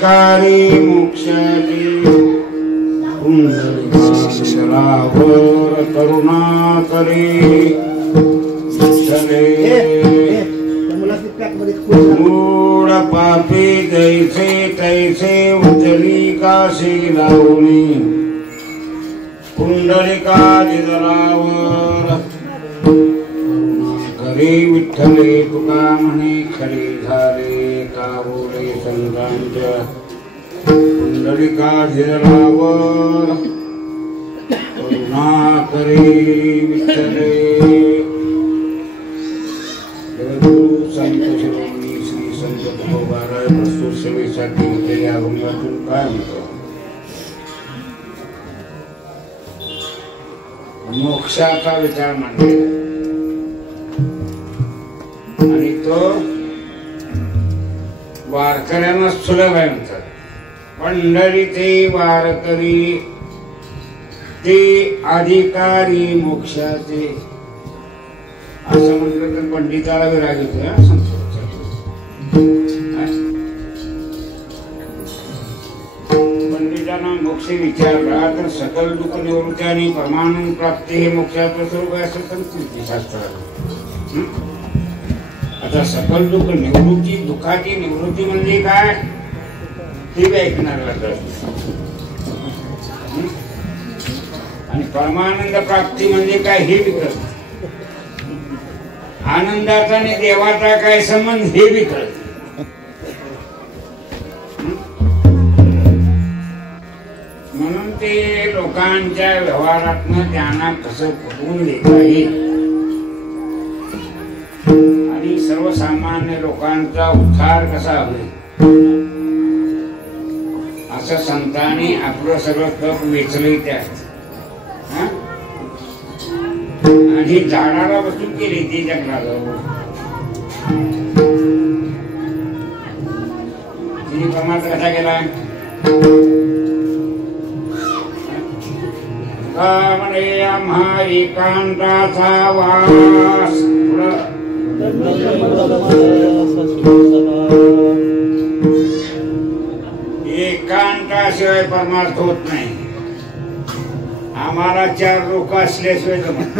अधिकारी मोक्षाची पुंडलिकावर करुणा करे मूळ पापी जैसे तैसे उचली काशी लावणी पुंडलिकाधिदरावर करुणा करे विठ्ठले तुका म्हणे खरे झाले का बोले संतांच्या पुंडलिकाधिदरावर करुणा करे विठ्ठले संत शिरोमणी श्री संत तुकोबाराय प्रस्तुत सेवेसाठी केलेल्या अभिनयातून काय म्हणतो मोक्षाचा विचार मांडलेला आणि तो वारकऱ्यांना सुलभ आहे म्हणतात. पंढरी ते वारकरी ते अधिकारी मोक्षाचे असं म्हटलं तर पंडिताला विराग येतोय. पंडितांना मोक्ष विचारला तर सकल दुःख निवृत्ती आणि परमानंद प्राप्ती हे मोक्षाचं स्वरूप आहे असं तर शास्त्रात. आता सकल दुःख निवृत्ती दुःखाची निवृत्ती म्हणजे काय ते ऐकणाऱ्याला कळत आणि परमानंद प्राप्ती म्हणजे काय हे बी कळत. आनंदाचा आणि देवाचा काय संबंध हे बी कळत. म्हणून ते लोकांच्या व्यवहारातनं त्यांना कसं फुटवून देता येईल आणि सर्वसामान्य लोकांचा उद्धार कसा होईल असं संतांनी आपलं सगळं तप वेचलंय त्यात आणि झाडाला बसून केली ती जंगलाला तिने प्रमाण कसा केला म्हणे आम्हा एकांताचा वास एकांताशिवाय परमार्थ होत नाही. आम्हाला 4 लोक असल्याशिवाय जमत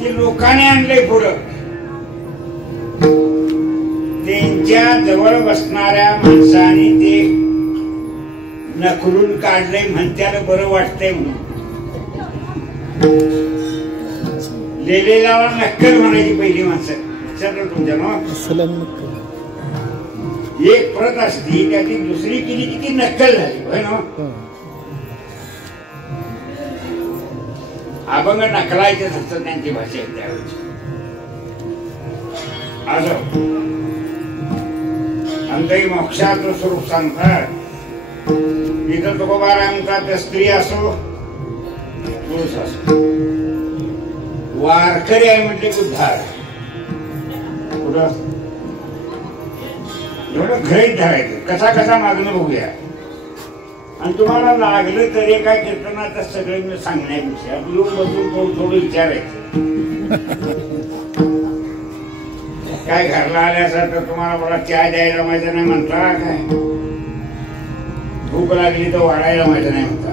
ते लोकांनी आणलंय पुढं त्यांच्या जवळ बसणाऱ्या माणसाने ते नकलून काढलंय म्हणत्याला बरं वाटतंय म्हणून. लिहिलेल्याला नक्कल म्हणायची पहिली माणसं लक्षात तुमच्या ना. एक प्रत असती त्याची दुसरी केली की ती नक्कल झाली होय ना. अभंग नकलायचेच असतं त्यांची भाषा आहे त्यावेळेची. असं अंतही मोक्षाचं स्वरूप सांगतात. इथं तुकोबारायांचा त्या स्त्री असो पुरुष असो वारकरी आहे म्हणजे उद्धार कुठं एवढं घरीच धरायचं. कसा कसा मागणं बघूया आणि तुम्हाला लागलं तरी काय कीर्तनात सगळे मी सांगण्यापेक्षा येऊन बसून थोडं विचारायचं. काय घरला आल्यासारखं तुम्हाला मला चहा द्यायला माहिती नाही म्हणता काय भूक लागली तर वाढायला माहिती नाही म्हणता.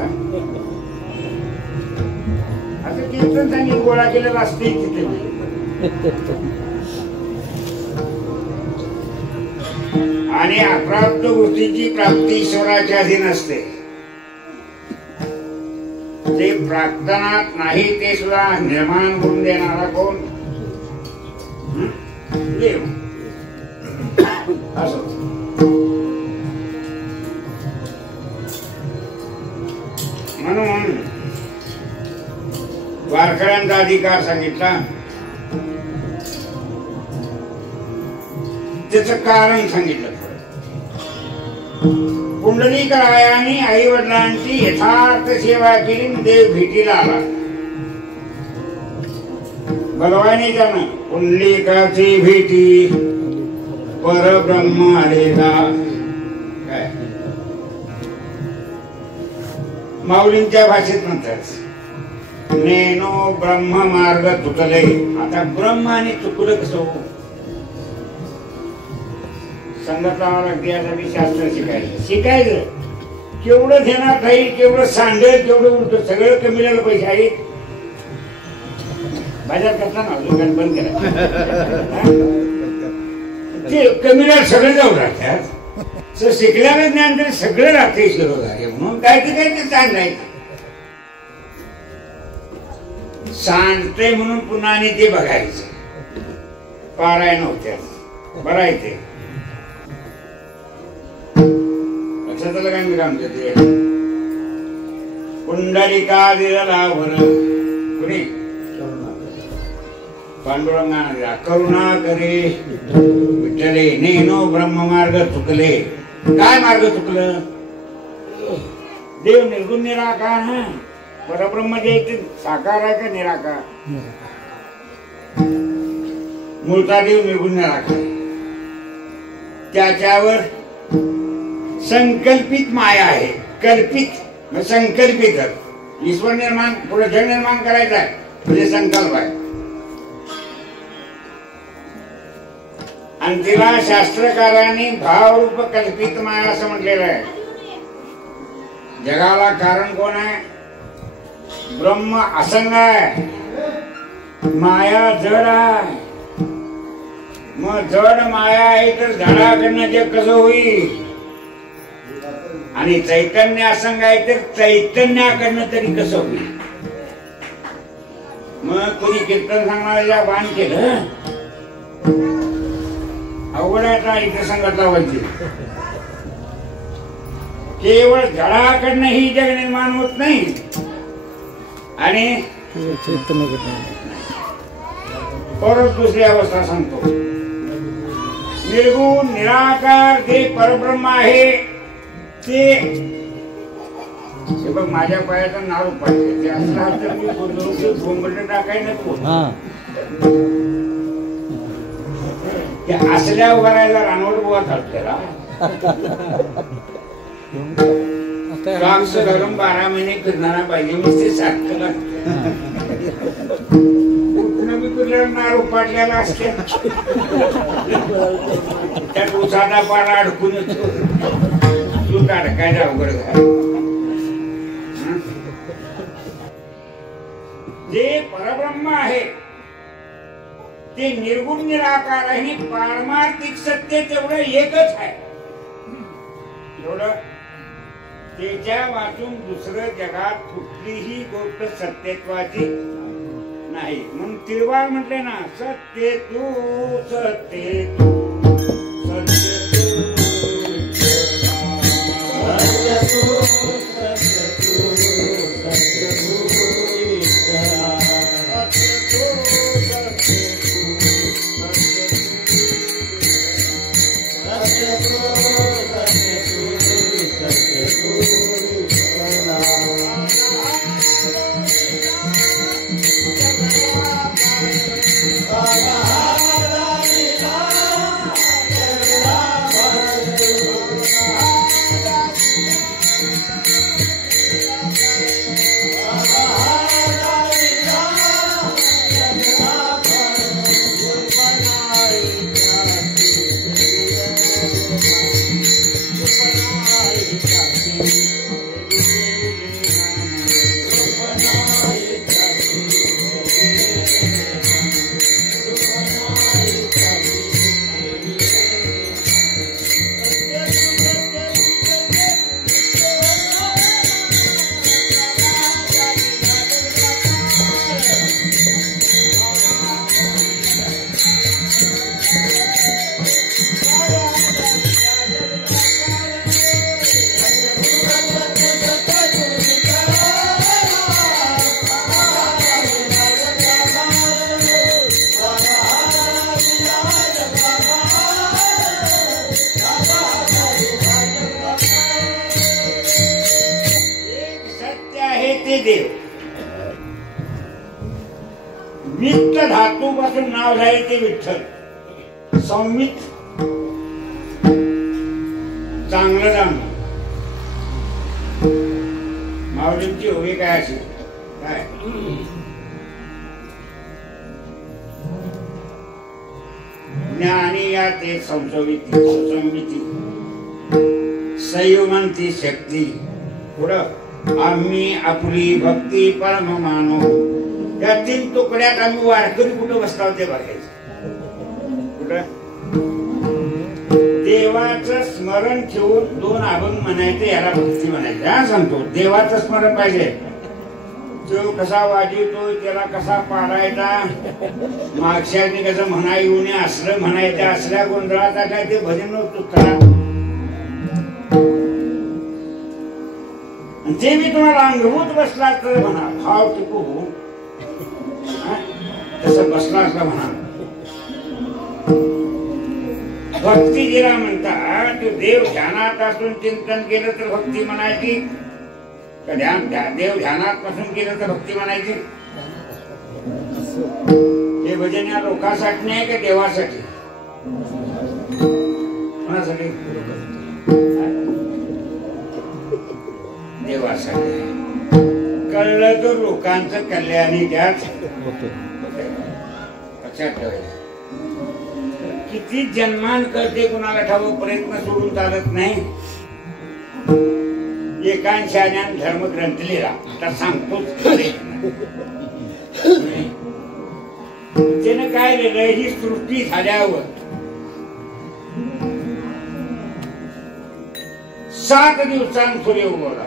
असं कीर्तन त्यांनी गोळा केलेलं असते तिथे. आणि अप्राप्त गोष्टीची प्राप्ती ईश्वराच्या अधीन असते. जे प्रार्थनात नाही ते सुद्धा निर्माण करून देणारा कोण देव. असं म्हणून वारकऱ्यांचा अधिकार सांगितला. त्याचं कारण सांगितलं. पुंडलिकरायांनी आई वडिलांची यथार्थ सेवा केली. देव भेटीला आला. भगवानी त्यानं पुंडलिकाची भेटी परब्रह्म आलेला काय माऊलींच्या भाषेत म्हणतात. नेनो ब्रह्म मार्ग तुटले. आता ब्रह्म आणि चुकलं कसं हो? संगतावर यासाठी शास्त्र शिकायचं केवढं ध्यानात राहील, केवढं सांडेल, केवढं उलट सगळं कमी झालं. पैसे आहेत बाजार करताना दुकान बंद करा ते कमी झालं सगळं जाऊ राहतात. शिकल्याला ज्ञान तरी सगळं राहते शिरोधारे म्हणून काय ते सांगायचं. सांडते म्हणून पुन्हा आणि ते बघायचं. पारायण होत्या बरं आहे ते लक्षात आलं काय? मी काम करते पुंडलिका दिला वर कुणी पांडुरंगा दिला करुणा करे विठ्ठले नेनो ब्रह्म मार्ग चुकले. काय मार्ग चुकलं? देव निर्गुण निराकार हा परब्रह्म जे साकार आहे का निराकार? मूळचा देव निर्गुण निराकार. त्याच्यावर संकल्पित माया आहे. कल्पित संकल्पित ईश्वर निर्माण पुढे जग निर्माण करायचं आहे म्हणजे संकल्प आहे. आणि तिला शास्त्रकारांनी भावरूप कल्पित माया असं म्हटलेलं आहे. जगाला कारण कोण आहे? ब्रह्म असंग आहे, माया जड आहे. मग जड माया आहे तर जडाकडनं जग कसं होईल? आणि चैतन्य असंग आहे तर चैतन्याकडनं तरी कसं होईल? मग कोणी कीर्तन सांगणाऱ्या बाण केलं अवघड आहे. इथे संगत लावायची केवळ जडाकडनं ही जग निर्माण होत नाही आणि परत दुसरी अवस्था सांगतो. निर्गुण निराकार जे परब्रह्म आहे ते बघ माझ्या पायाचा नाव पाहिजे ते असं तर मी गोंबट टाकाय नको. ते असल्या उभारायला रानवट बुवा चालतेला घालून 12 महिने फिरणारा पाहिजे मग ते सारखं लागतं. नार उपाडलेला असते त्यात उसाचा पारा अडकून तू अडकायचा अवघड झाला. जे परब्रह्म आहे ते निर्गुण निराकार आहे. पारमार्थिक सत्य तेवढं एकच आहे. एवढं त्याच्या वाचून दुसरं जगात कुठलीही गोष्ट सत्यत्वाची नाही. म्हणून तिरवाळ म्हटले ना सत्य तू सत्य तू सत्य देव वित्त धातू पासून नाव झाले ते विठ्ठल. संमित चांगलं जाणं माऊलींची होळी काय असेल काय ज्ञानी या ते संसविती सुसंविती संयमंती शक्ती पुढं आम्ही आपली भक्ती परम मानो या 3 तुकड्यात आम्ही वारकरी कुठं बसला होते बघायचं कुठं देवाचं स्मरण ठेवून 2 अभंग म्हणायचे याला भक्ती म्हणायचे हा सांगतो देवाचं स्मरण पाहिजे तो कसा वाजवतो त्याला कसा पाडायचा मागच्याने कसं म्हणा येऊ नये असलं म्हणायचं असल्या गोंधळाचा काय ते भजन नव्हतं करा ते मी तुम्हाला अंगभूत बसला तर म्हणा भाव टिकू तसं बसला असला म्हणा भक्ती जिला म्हणतात तो देव ध्यानात असून चिंतन केलं तर भक्ती म्हणायची देव ध्यानात पासून केलं तर भक्ती म्हणायची हे भजन या लोकांसाठी नाही का देवासाठी कोणासाठी देवासाठी कळलं तर लोकांचं कल्याणी त्याच लक्षात ठेवायचं किती जन्मान करते कुणाला ठाऊक प्रयत्न सोडून चालत नाही एकांशाने धर्मग्रंथ लिहिला आता सांगतोच त्यानं काय लिहिलं ही सृष्टी झाल्यावर 7 दिवसांत सूर्य उगवला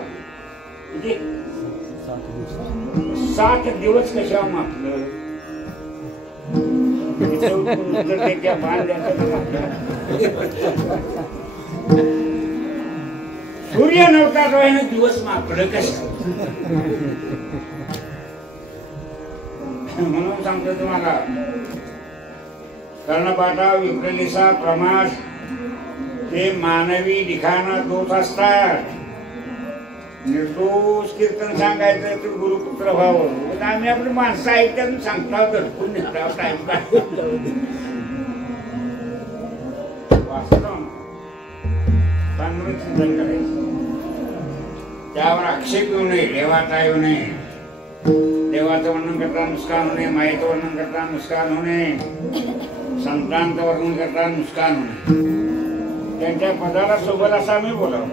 7 दिवस कशावर मापलं सूर्य नव्हता डोळ्याने दिवस मापलं कसं म्हणून सांगतो तुम्हाला कर्णपाठा विप्रलिसा प्रमास ते मानवी लिखाणा दोष असतात निर्दोष कीर्तन सांगायचं तर गुरुपुत्र व्हावं आम्ही आपली माणसं ऐकतात सांगता धडकून टाइम चांगलं चिंतन करायचं त्यावर आक्षेप येऊ नये देवाचा येऊ नये देवाचं वर्णन करता नुकसान होणे मायेचं वर्णन करता नुकसान होणे संतांचं वर्णन करता नुकसान होणे त्यांच्या पदाला सोबत असं आम्ही बोलावं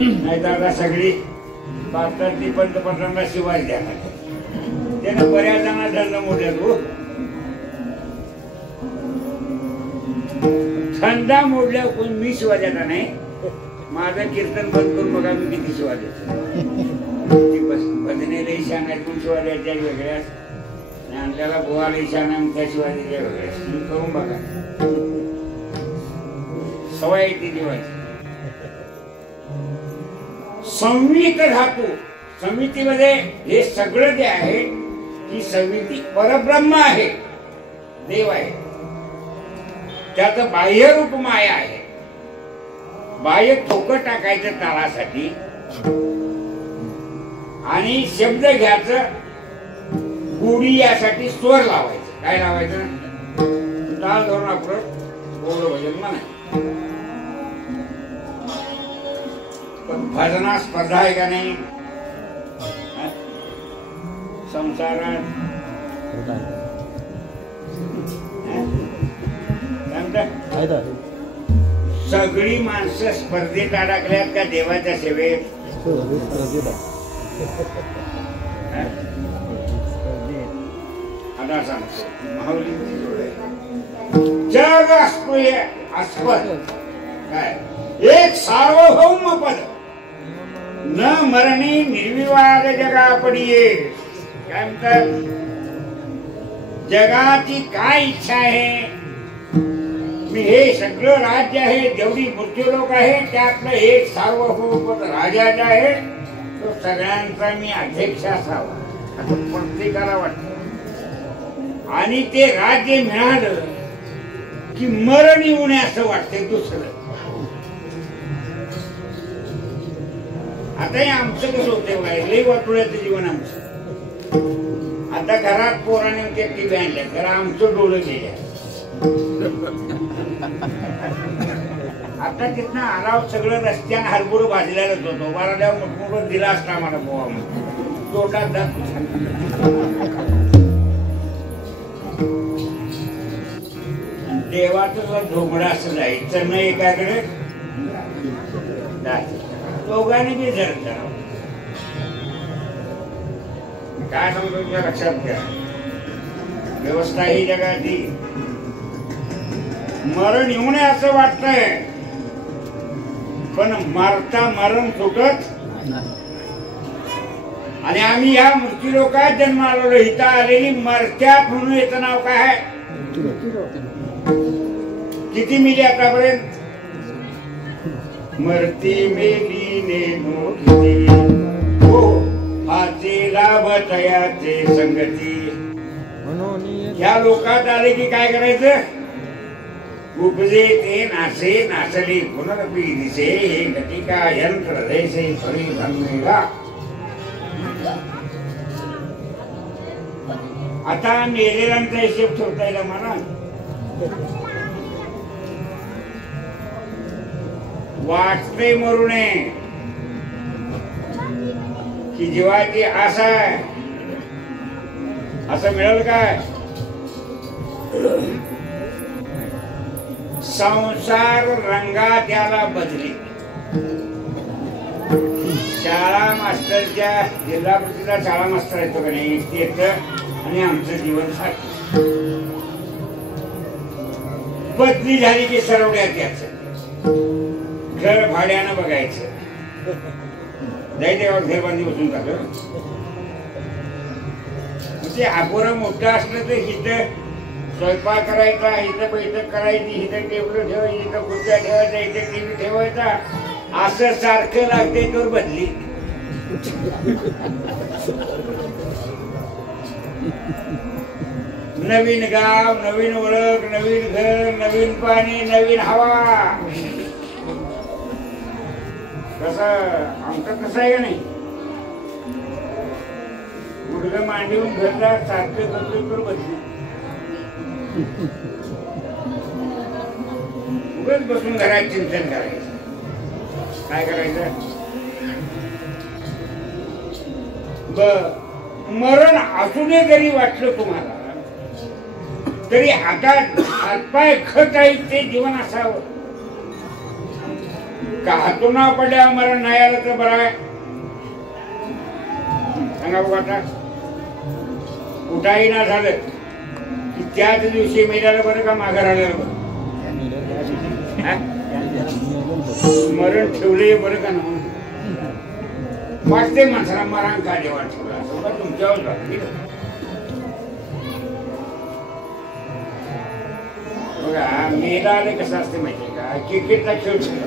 नाही तर आता सगळी भारतातली पंतप्रधानांना शिवाय द्या त्यानं बऱ्याच जणांना दंड मोडले तो धंदा मोडल्यावर कोण मी शिवाय द्यायचा नाही माझं कीर्तन बंद करून बघा मी किती शिवाय देतो भजनेला इशान आहेत कोण शिवाय द्यायच्या वेगळ्याच आणि त्याला गोवाला इशान आहे त्या शिवाय द्यायच्या वेगळ्याच तुम्ही करून बघा सवय येते देवाची संवित धातू समितीमध्ये हे सगळं जे आहे की समिती परब्रह्म आहे देव आहे त्याचं बाह्य रूप माया आहे बाह्य ठोकं टाकायचं तालासाठी आणि शब्द घ्यायचं गोडी यासाठी स्वर लावायचं काय लावायचं ताल धरून आपलं गोड भजन म्हणा पण भजना स्पर्धा आहे का नाही संसारात सगळी माणसं स्पर्धेत अडकल्यात का देवाच्या सेवेत आता सांगतो माऊलींची जोड आहे जग अस्पद काय एक सार्वभौम पद न मरणी निर्विवाद जगा पडिये काय म्हणतात जगाची काय इच्छा आहे मी हे सगळं राज्य आहे जेवढी मृत्यू लोक आहे त्यातलं एक सार्वभौम पद राजाचं आहे तो सगळ्यांचा मी अध्यक्ष असावा असं प्रत्येकाला वाटतं आणि ते राज्य मिळालं की मरण येऊ नये असं वाटतंय दुसरं आता हे आमचं कसं होतं लई वाटोळ्याचं जीवन आमचं आता घरात पोराने ते टीव्ही आणल्या तर आमचं डोळं गेल्या आता तिथनं आलाव सगळं रस्त्यानं हरभूर भाजल्यालाच होतो बाराल्यावर मोठमोठं दिला असता आम्हाला पोहा तोटात जात. देवाचं ढोंगडा असं जायचं नाही एकाकडे, दोघांनी बी जर करावं. काय सांगतो तुझ्या लक्षात घ्या, व्यवस्था ही जगाची. मरण येऊ नये असं वाटतंय, पण मरता मरण सुटत. आणि आम्ही ह्या मूर्ती लोकात जन्म आलेलो, इथं आलेली मरत्यात म्हणून याचं नाव काय आहे? किती मिली आतापर्यंत? मरती मेली नेमो किती, हो हाचे लाभ तयाचे संगती. या लोकात आले की काय करायचं? उपजे ते नाचे नाचली पुनरपी दिसे, हे गतिका यंत्र जैसे फरी भंगेगा. आता मेलेल्यांचा हिशेब ठेवता येईल मला. वाटते मरू नये की जीवाची आशा आहे, असं मिळेल काय? संसार रंगात याला बदली. शाळा मास्टरच्या, जिल्हा परिषदेला शाळा मास्टर येतो का नाही, येतं आणि आमचं जीवन सारखं. बदली झाली की सरवड्यात यायचं, घर भाड्यानं बघायचं, दैदेवावर घर बांधली बसून टाकलं. म्हणजे अपुरं मोठं असलं तर इथं स्वयंपाक करायचा, इथं बैठक करायची, इथं टेबल ठेवायची, इथं खुर्च्या ठेवायचा, इथं टीव्ही ठेवायचा, असं सारखं लागते तर बदली. नवीन गाव, नवीन ओळख, नवीन घर, नवीन पाणी, नवीन हवा. कसं आमचं कसं आहे का नाही? गुडघं मांडीहून घरला सारखं करतो तर बदली. उगाच बसून घरात चिंतन करायचं. काय करायचं? मरण असू दे जरी वाटलं तुम्हाला, तरी हातात हातपाय खत आहे ते जीवन असावं. का हातून पडल्या मरण नाही आलं तर बरं आहे? सांगा बघा. आता कुठाही ना झालं की त्याच दिवशी मेल्याला बरं का माघार आलेलं बरं? मरण ठेवले बरं का ना? वाटते माणसाला मरण का देवा ठेवला असं तुमच्यावर बघा. मेला आले कसं असते माहितीये का? क्रिकेटचा खेळ सुद्धा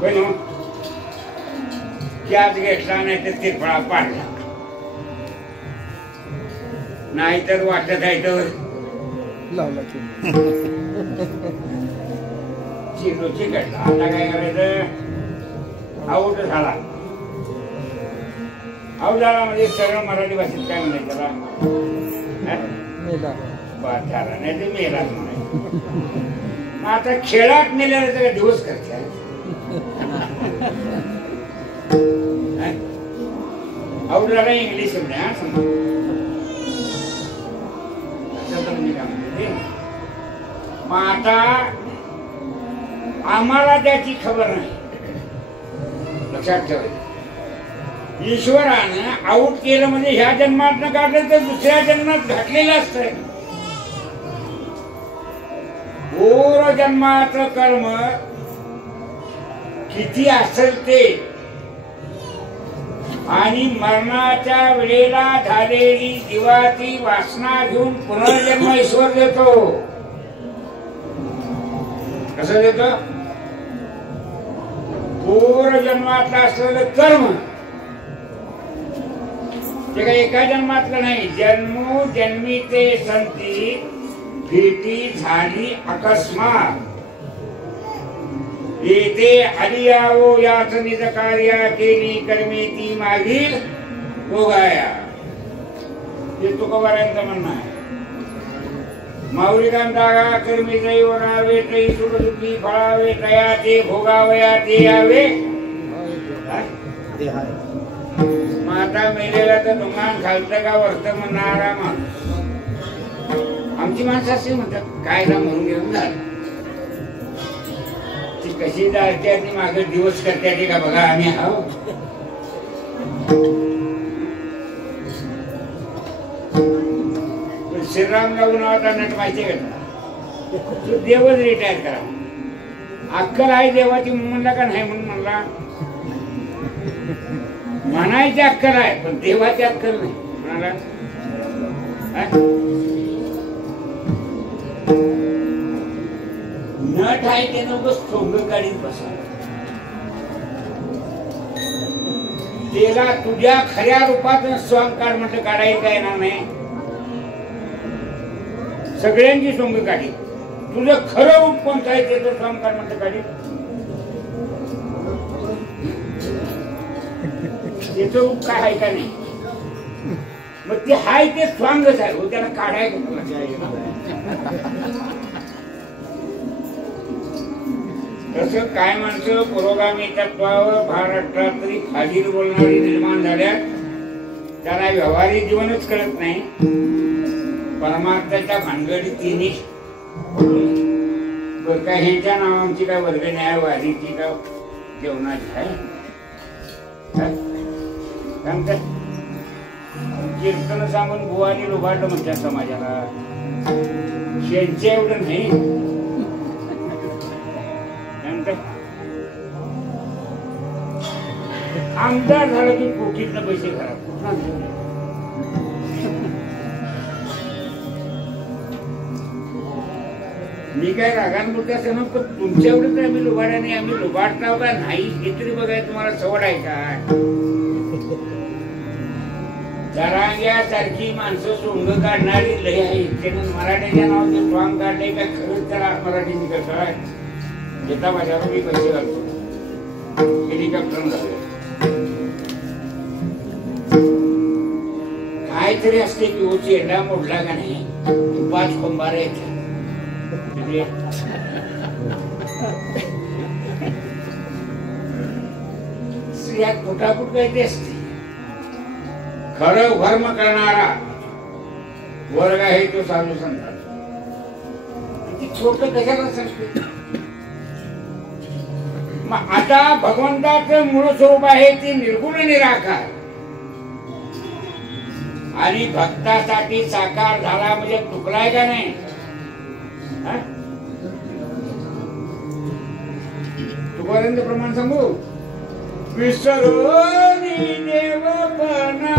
पण कॅच घेतला नाही तर तिरफळा पाडला, नाहीतर वाटत आहे तर चिरलो चिकटला. आता काय करायचं? आऊट झाला. आऊट झाला म्हणजे सरळ मराठी भाषेत काय म्हणायचं त्याला? बाद झाला नाही ते मेलाच म्हणायचं. आता खेळात मेल्याला तर दिवस करते. आऊट झाला इंग्लिश म्हणजे हा समजा. मग आता आम्हाला त्याची खबर नाही. लक्षात ठेवायचं, ईश्वरानं आऊट केलं म्हणजे ह्या जन्मात न काढलं तर दुसऱ्या जन्मात घातलेलं असतंय. पूर्व जन्माचं कर्म किती असेल ते, आणि मरणाच्या वेळेला झालेली जीवाची वासना घेऊन पुनर्जन्म ईश्वर देतो. कसं देतो? पूर्व जन्मातलं असलेलं कर्म ते काही एका जन्मातलं नाही. जन्मोजन्मी ते संती भेटी झाली अकस्मात, येथे आली यावो याच निज कार्या केली कर्मे ती मागील भोगाया. हे तुकोबारायांचं म्हणणं आहे. माऊलिकांचा कर्मी जै वगावे तै सुखदुःखी फळावे तया ते भोगावया ते यावे. आता मेलेला तर दुमान खालतं का वरतं म्हणणारा माणूस. आमची माणसं असे म्हणतात काय ना म्हणून घेऊन झालं. ती कशी जाते आणि मागे दिवस करते ते का बघा आम्ही आहो. श्रीराम लागून होता नट माहिती का तू देवच रिटायर करा. अक्कल आहे देवाची म्हणला का नाही म्हणून म्हणला. म्हणायची अक्कल आहे पण देवाची अक्कल नाही म्हणाला. नट आहे ते नको सोंग काढीत बसा. त्याला तुझ्या खऱ्या रूपात स्वांग काढ म्हटलं काढायचं येणार नाही. सगळ्यांची सोंग काढी. तुझं खरं रूप कोणतं आहे त्याचं स्वांग काढ म्हटलं काढी. त्याचं रूप काय आहे का नाही. मग ते हाय ते स्वांगच आहे हो. त्याला काढायचं तसं काय माणसं पुरोगामी तत्वावर महाराष्ट्रात तरी फाजील बोलणारी निर्माण झाल्यात. त्याला व्यवहारिक जीवनच कळत नाही. परमार्थाच्या भानगडीत तिन्ही बरं काय ह्यांच्या नावांची काय वर्ग न्यायवादीची का जेवणाची आहे. कीर्तन सांगून बुवानी लुबाडलं म्हणतात समाजाला. शेंचे एवढं नाही. आमदार झालं की कोटीतनं पैसे खराब. मी काय रागान बोलते असं ना पण तुमच्या एवढं तर आम्ही लुबाड्याने आम्ही लुबाडता का नाही हे तरी बघाय तुम्हाला सवड आहे का. जरांग्यासारखी माणसं सोंग काढणारी लय आहे. त्यानं मराठीच्या नावाचं स्वांग काढले का खरंच त्याला मराठी निघत आहे. येता माझ्यावर मी पैसे घालतो. हेलिकॉप्टर झाले काहीतरी असते की ओ चेंडा मोडला का नाही 5 कुंभार आहेत. यात फुटाफूट काहीतरी असते. खरं धर्म करणारा वर्ग आहे तो साधू संत. छोट कशाला सांगते. मग आता भगवंताचं मूळ स्वरूप आहे ते निर्गुण निराकार आणि भक्तासाठी साकार झाला म्हणजे चुकलाय का नाही. तुकारांचं प्रमाण सांगू. विसरोनी देवपणा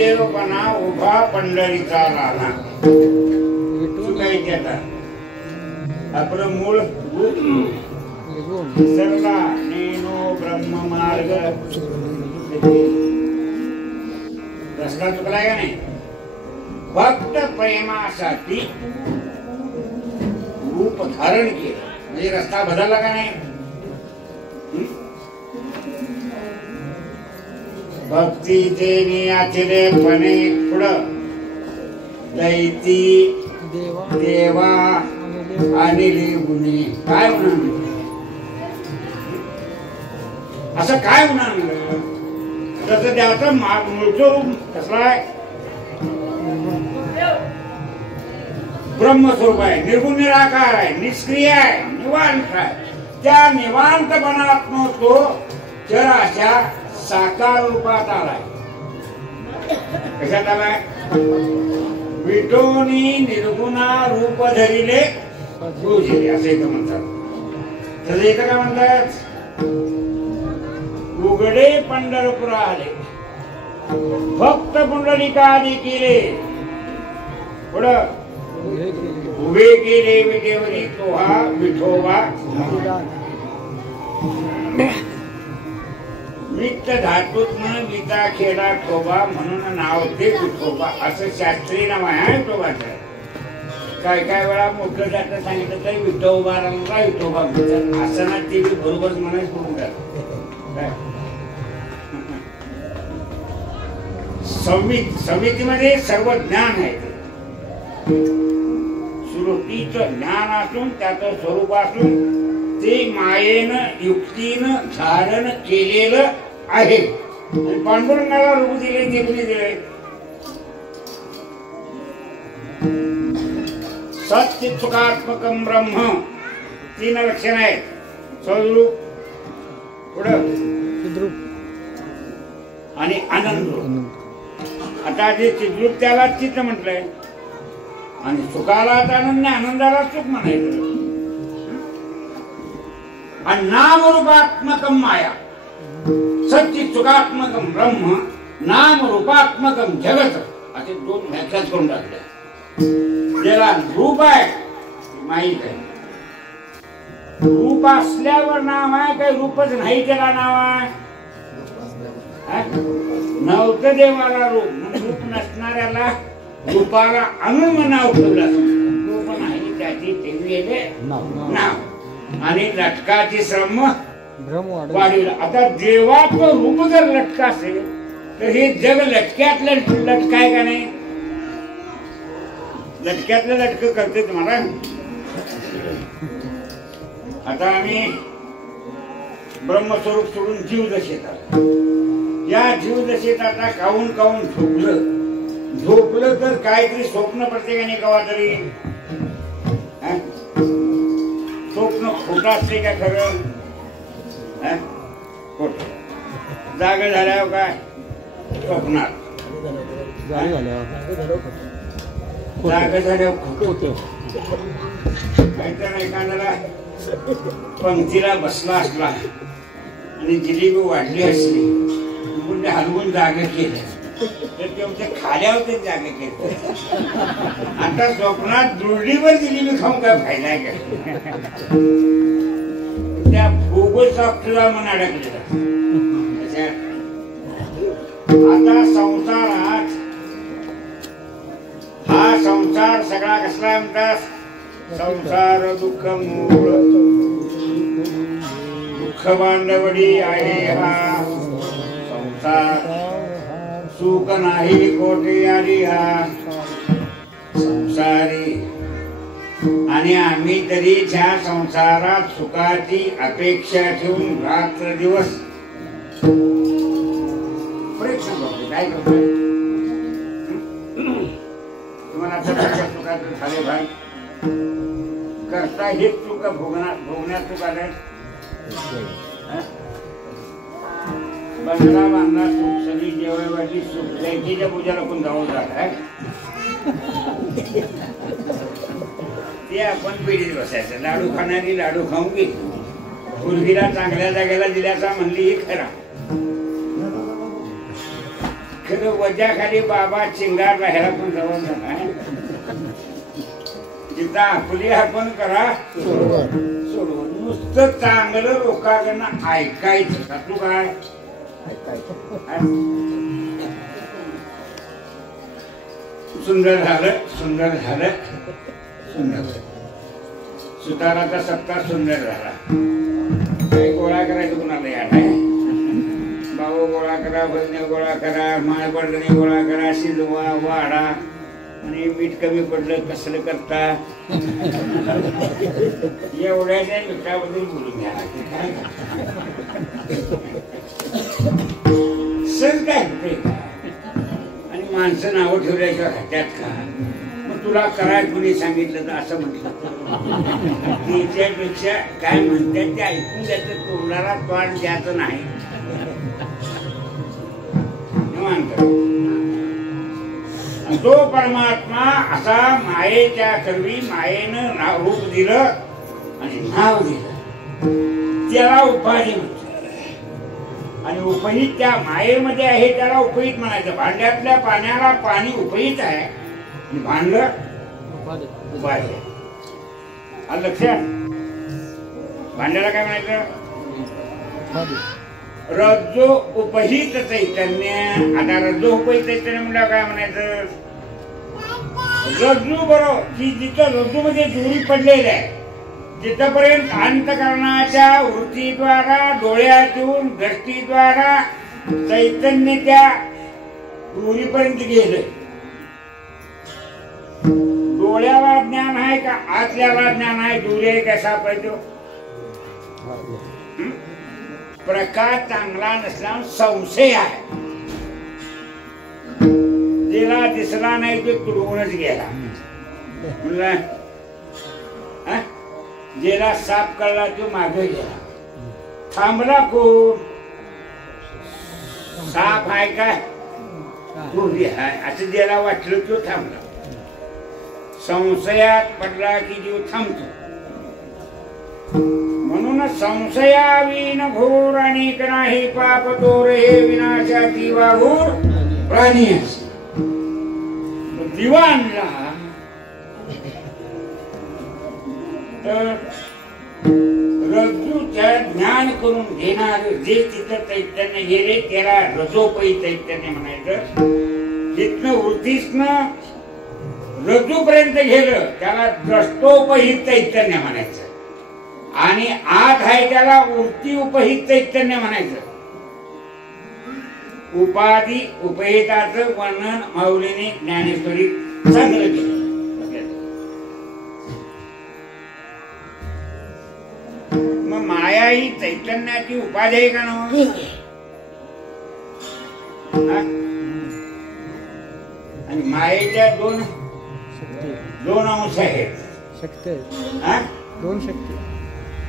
देवपणा उभा पंढरीचा राणा. चुकायचे आता आपलं मूळ सरला नेनो ब्रह्म मार्ग रस्ता चुकलाय का नाही. भक्त प्रेमासाठी रूप धारण केलं म्हणजे रस्ता बदलला का नाही. भक्ती देणी आचरेपणे पुढं दैती देवा आणि गुन्हे काय होणार असं काय होणार तसं त्याचा मूळचं रूप कसला आहे ब्रह्मस्वरूप आहे निर्गुण निराकार आहे निष्क्रिय आहे निवांत आहे त्या निवांतपणातून तो जराशा साकार रूपात आलाय कशात आलाय विटोनी निर्गुणा रूप धरिले पूजिले असे इथं म्हणतात तसं इथं काय म्हणतात उघडे पंढरपूर आले भक्त पुंडलिकादी केले पुढं उभे केले विटेवरी तो हा विठोबा वित्त धातूतनं विटा खेडा ठोबा म्हणून नाव ते विठोबा असं शास्त्रीय नाव आहे विठोबाचं काय काय वेळा मोठं जातं सांगितलं तर विठोबा रंगा विठोबा म्हणतात असं ना ते बरोबर म्हणायच म्हणतात समितीमध्ये सर्व ज्ञान आहे श्रुतीचं ज्ञान असून त्याचं स्वरूप असून ते मायेनं युक्तीनं धारण केलेलं आहे पांडुरंगाला रूप दिले निर्मिती दिले सच्चित्सुखात्मकं ब्रह्म 3 लक्षण आहेत स्वरूप पुढं आणि आनंद आता जे चिद्रूप त्याला चित्त म्हटलंय आणि सुखाला आनंद आनंदाला सुख म्हणायचं आणि नामरूपात्मकं माया सच्चित सुखात्मकं ब्रह्म नामरूपात्मकं जगत असे 2 व्याख्याच करून टाकल्या ज्याला रूप आहे माहित आहे रूप असल्यावर नाव आहे काही रूपच नाही त्याला नाव आहे नव्हतं देवाला रूप नसणाऱ्याला रूपाला आणून नाव ठेवलं रूप नाही त्याची ठेवलेले नाव आणि लटकाची श्रम वाढीला आता देवाचं रूप जर लटका असेल तर हे जग लटक्यातलं लटकाय का नाही लटक्यातलं लटक करते तुम्हाला आता आम्ही ब्रह्मस्वरूप सोडून जीव दशेत या जीव दशेत आता काहून काहून झोपलं तर काहीतरी स्वप्न प्रत्येकाने कवा तरी स्वप्न खोटं असते का खरं खोट जागा झाल्यावर काय स्वप्नात जागा झाल्यावर खोट काहीतरी एखाद्याला पंक्तीला बसला असला आणि जिलेबी वाढली असली म्हणजे हलवून जागा केल्या तर तेवढ्या खाल्यावर ते जागा केलं आता स्वप्नात दुर्डीवर जिलेबी खाऊन काय फायदा आहे का त्या भूगोल सॉफ्टला मन अडकलेला आता संसारात हा संसार सगळा कसला म्हणतात संसार दुःख मूळ दुःख बांधवडी आहे हा संसार सुख नाही कोठे आली हा संसारी आणि आम्ही तरी त्या संसारात सुखाची अपेक्षा ठेवून रात्र दिवस प्रयत्न करतो काय करतोय तुम्हाला सुखाचं झाले भाई करता हेच चुका भोगण्यात चुका आलाय बंगला बांधला सुख सगळी जेवाय वाटली सुख जयंतीच्या पूजाला कोण जाऊन जात ते आपण पिढीत बसायचं लाडू खाणारी लाडू खाऊन गेली मुलगीला चांगल्या जागेला दिल्याचा म्हणली ही खरा खरं वजाखाली बाबा चिंगार राहायला पण जाऊन जाणार जिथं आपली आपण करा सोडवून नुसतं चांगलं लोकांकडनं ऐकायचं का तू काय सुंदर झालं सुंदर झालं सुंदर सुताराचा सत्कार सुंदर झाला काही गोळा करायचं कुणाला या नाही भाऊ माव गोळा करा, भजने गोळा करा, माळबडणे गोळा करा, शिजवा वाढा आणि मीठ कमी पडलं कसलं करता. एवढ्याच्या मिठाबद्दल बोलून घ्या. सण काय होते आणि माणसं नावं ठेवल्याशिवाय खात्यात का? मग तुला कराय कुणी सांगितलं तर असं म्हटलं त्याच्यापेक्षा काय म्हणतात ते ऐकून द्यायचं, तोंडाला तोंड द्यायचं नाही. तो परमात्मा असा मायेच्या करवी मायेनं रूप दिलं आणि नाव दिलं, त्याला उपाधी म्हणतात. आणि उपहित त्या मायेमध्ये आहे त्याला उपहित म्हणायचं. भांड्यातल्या पाण्याला पाणी उपहित आहे आणि भांड उपाधी. आलं लक्षात? भांड्याला काय म्हणायचं? रज्जो उपहित चैतन्य. आता रज्जो उपहित चैतन्य म्हणलं काय म्हणायचं? रज्जू बरोबर की जिथं रज्जू मध्ये दोरी पडलेली आहे तिथपर्यंत अंतकरणाच्या वृत्तीद्वारा डोळ्यातून दृष्टीद्वारा चैतन्य त्या दोरीपर्यंत गेलं. डोळ्याला ज्ञान आहे का आतल्याला ज्ञान आहे? दोरी कसा पाहिजे? प्रकाश चांगला नसला संशय आहे. ज्याला दिसला नाही तो तुडवूनच गेला. ज्याला साफ कळला तो मागे गेला. थांबला कोण? साफ आहे का दोरी आहे असं ज्याला वाटलं तो थांबला. संशयात पडला की जीव थांबतो. म्हणून संशयाविन घोर अनेक नाही पाप तोर हे विनाशाची वाघोर प्राणी. दिवा आणला तर रज्जूच्या ज्ञान करून घेणार जे तिथं चैतन्य गेले त्याला रजोपही चैतन्य म्हणायचं. जिथनं वृत्तीसनं रज्जूपर्यंत गेलं त्याला द्रष्टोपहित चैतन्य म्हणायचं. आणि आत आहे त्याला वृत्ती उपहित चैतन्य म्हणायचं. उपाधी उपहिताचं वर्णन माऊलीने ज्ञानेश्वरी चांगलं केलं. मग माया ही चैतन्याची उपाधी आहे का ना? आणि मायेच्या दोन अंश आहेत. शक्ती दोन शक्ती,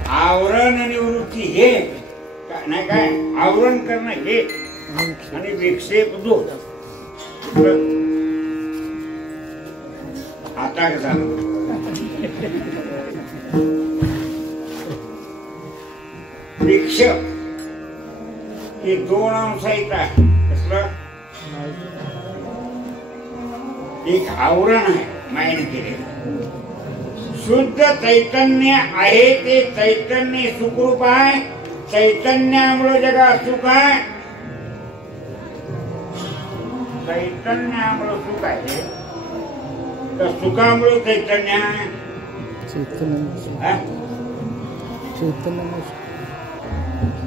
आवरण आणि वृत्ती हे नाही काय? आवरण करणं हे आणि विक्षेप दोन. आता झालं विक्षेप हे दोन अंश आहेत. कसलं? एक आवरण आहे मायेने केलेलं. शुद्ध चैतन्य आहे ते चैतन्य सुखरूप आहे. चैतन्यामुळे जगात सुख आहे. चैतन्यामुळे सुख आहे तर सुखामुळे चैतन्य आहे.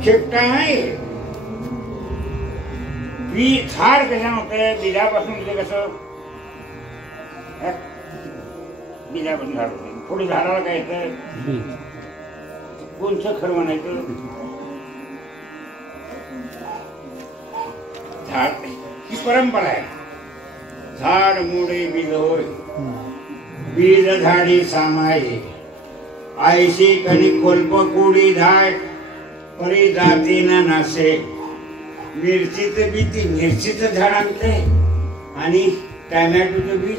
शिकता नाही. बी झाड कशा होते? बीजापासून म्हणजे कसं? बीजापासून झाड होते. पुढे झाडाला काय येतं? कोणचं खरं म्हणायचं? झाड ही परंपरा आहे. झाड मुळे बीज होय, बीज झाडी सामाये, आयशी कधी कोल्प कोडी झाड परी जाती ना नासे. मिरचीचं बी ती मिरचीचं झाड आणते आणि टॅमॅटोचं बी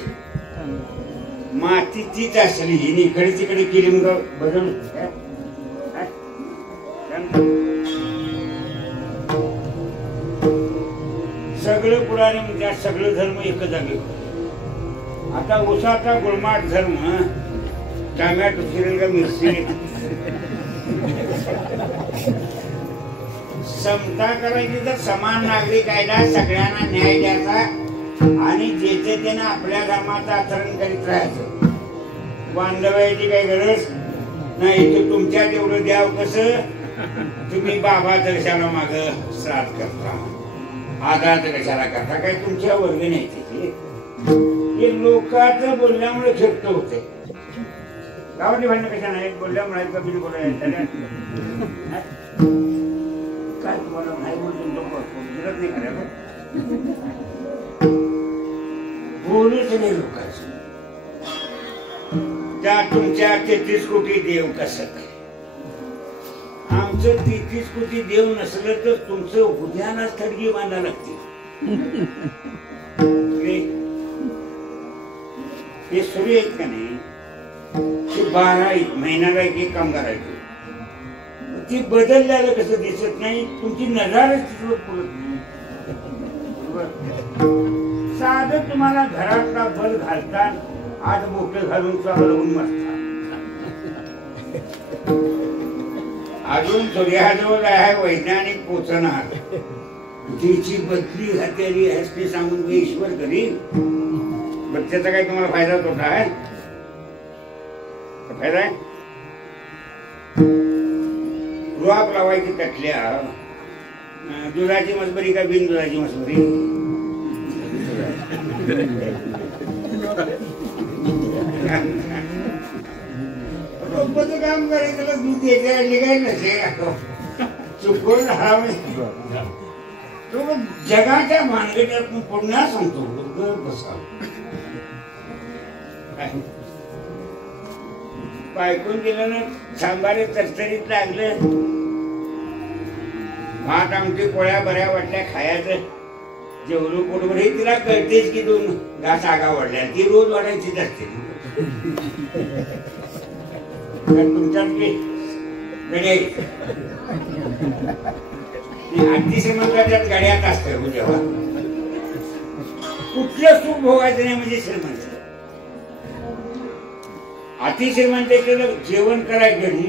माती तीच असली. हिने इकडे तिकडे केली मग बदल. सगळं पुराणे म्हणजे सगळं धर्म एकच जागे. आता उसाचा गुळमाट धर्म टॅमॅटो शिरेल का मिरची? समता करायची तर समान नागरी कायदा, सगळ्यांना न्याय द्यायचा आणि जेथे त्यानं आपल्या धर्माचं आचरण करीत राहायचं. बांधवायची काही गरज नाही. तर तुमच्या तेवढं द्याव कसं? तुम्ही बाबा दर्शना माग श्राद्ध करता. आधार कशाला करता, काय तुमच्या वर्ग नाही त्याची, हे लोकांचं बोलल्यामुळे खेळत होते. गावातली भांडणं कशा नाही बोलल्यामुळे कमी बोलायला काय तुम्हाला नाही बोलतो नाही करायला बोलूच नाही लोकांचं. त्या तुमच्या 33 कोटी देव कसं काय, आमचं 33 कोटी देव नसलं तर तुमचं उद्यानाच थडगी बांधा लागते. हे सूर्य आहेत का नाही, ते 12 महिन्याला एक कामगार आहेत. ती बदलल्याला कसं दिसत नाही, तुमची नजरच तिथवर पुरत नाही. साधं तुम्हाला घरातला बल घालता, आज मोठं घालून चालवून मरता. अजून सूर्याजवळ आहे वैज्ञानिक पोचणार, तिची बदली हत्यारी असते सांगून ईश्वर करील. बच्च्याचा काही तुम्हाला फायदा तोटा आहे? फायदा आहे. रुआब लावायची तटल्या, दुधाची मसबरी का बिन दुधाची मसबरी? रोपाचं काम करायचं, त्याला दूध द्यायचं काय नसे चुकून हा तो जगाच्या भानगडीत पुन्हा सांगतो बसा. बायकून गेलं ना, सांबारे तरतरीत लागलं, भात आमची पोळ्या बऱ्या वाटल्या खायचं, जेवढं पोटभर हे तिला कळतेच की 2 घास आगा वाढल्या, ती रोज वाढायचीच असते. तुमच्यात गड्या अतिश्रीमंताच्यात गड्यात असतं. जेव्हा कुठलं सुख भोगायचं नाही म्हणजे श्रीमंत. अतिश्रीमंत जेवण कराय घडी,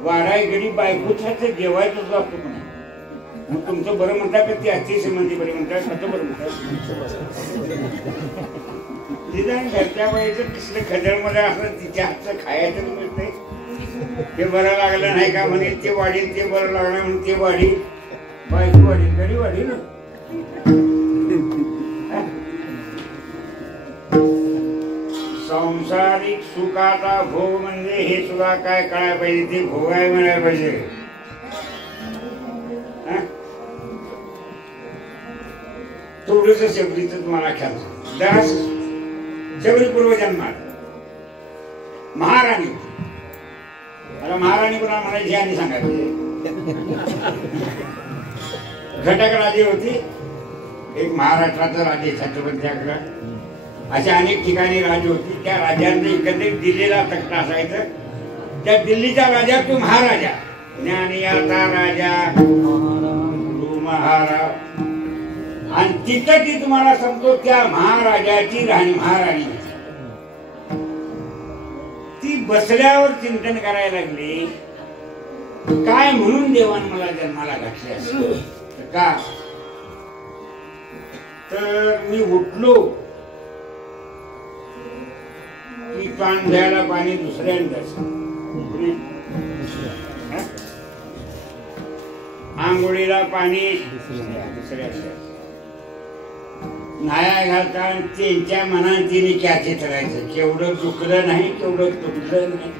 वाढाय घडी, बायकोच्या जेवायचं असतो पण. मग तुमचं बरं म्हणता का ती अतिश्रीमंती बरी म्हणतात? स्वतः बरं म्हणतात. निदान घरच्या बाईचं कसलं खजळमध्ये असं तिच्या हातचं खायचं मिळतंय. ते बरं लागलं नाही का म्हणे, ते वाढील, ते बरं लागलं म्हणून ते वाढील, बायको वाढील, घरी वाढील. संसारिक सुखाचा भोग म्हणजे हे सुद्धा काय कळायला पाहिजे, ते भोगाय मिळायला पाहिजे. थोडस शबरीच तुम्हाला ख्याल, शबरी पूर्वजन्मात महाराणी, मला महाराणी कोणा म्हणायची आणि सांगायचे. घटक राजे होती, एक महाराष्ट्राचा राजे छत्रपतीकडे, अशा अनेक ठिकाणी राजे होती. त्या राजांनी एकत्रित दिल्लीला तख्त असायचं. त्या दिल्लीच्या राजा तू महाराजा, ज्ञानियाचा राजा तू महाराज. आणि तिथं ती तुम्हाला सांगतो त्या महाराजाची राणी महाराणी, ती बसल्यावर चिंतन करायला लागली, काय म्हणून देवान मला जन्माला घातले असं का. तर मी उठलो की पान घ्यायला पाणी दुसऱ्यांदाच, आंघोळीला पाणी दुसऱ्यांदाच, नाया घालता त्यांच्या मनात तिने कॅचे करायचं, केवढं चुकलं नाही केवढं चुकलं नाही.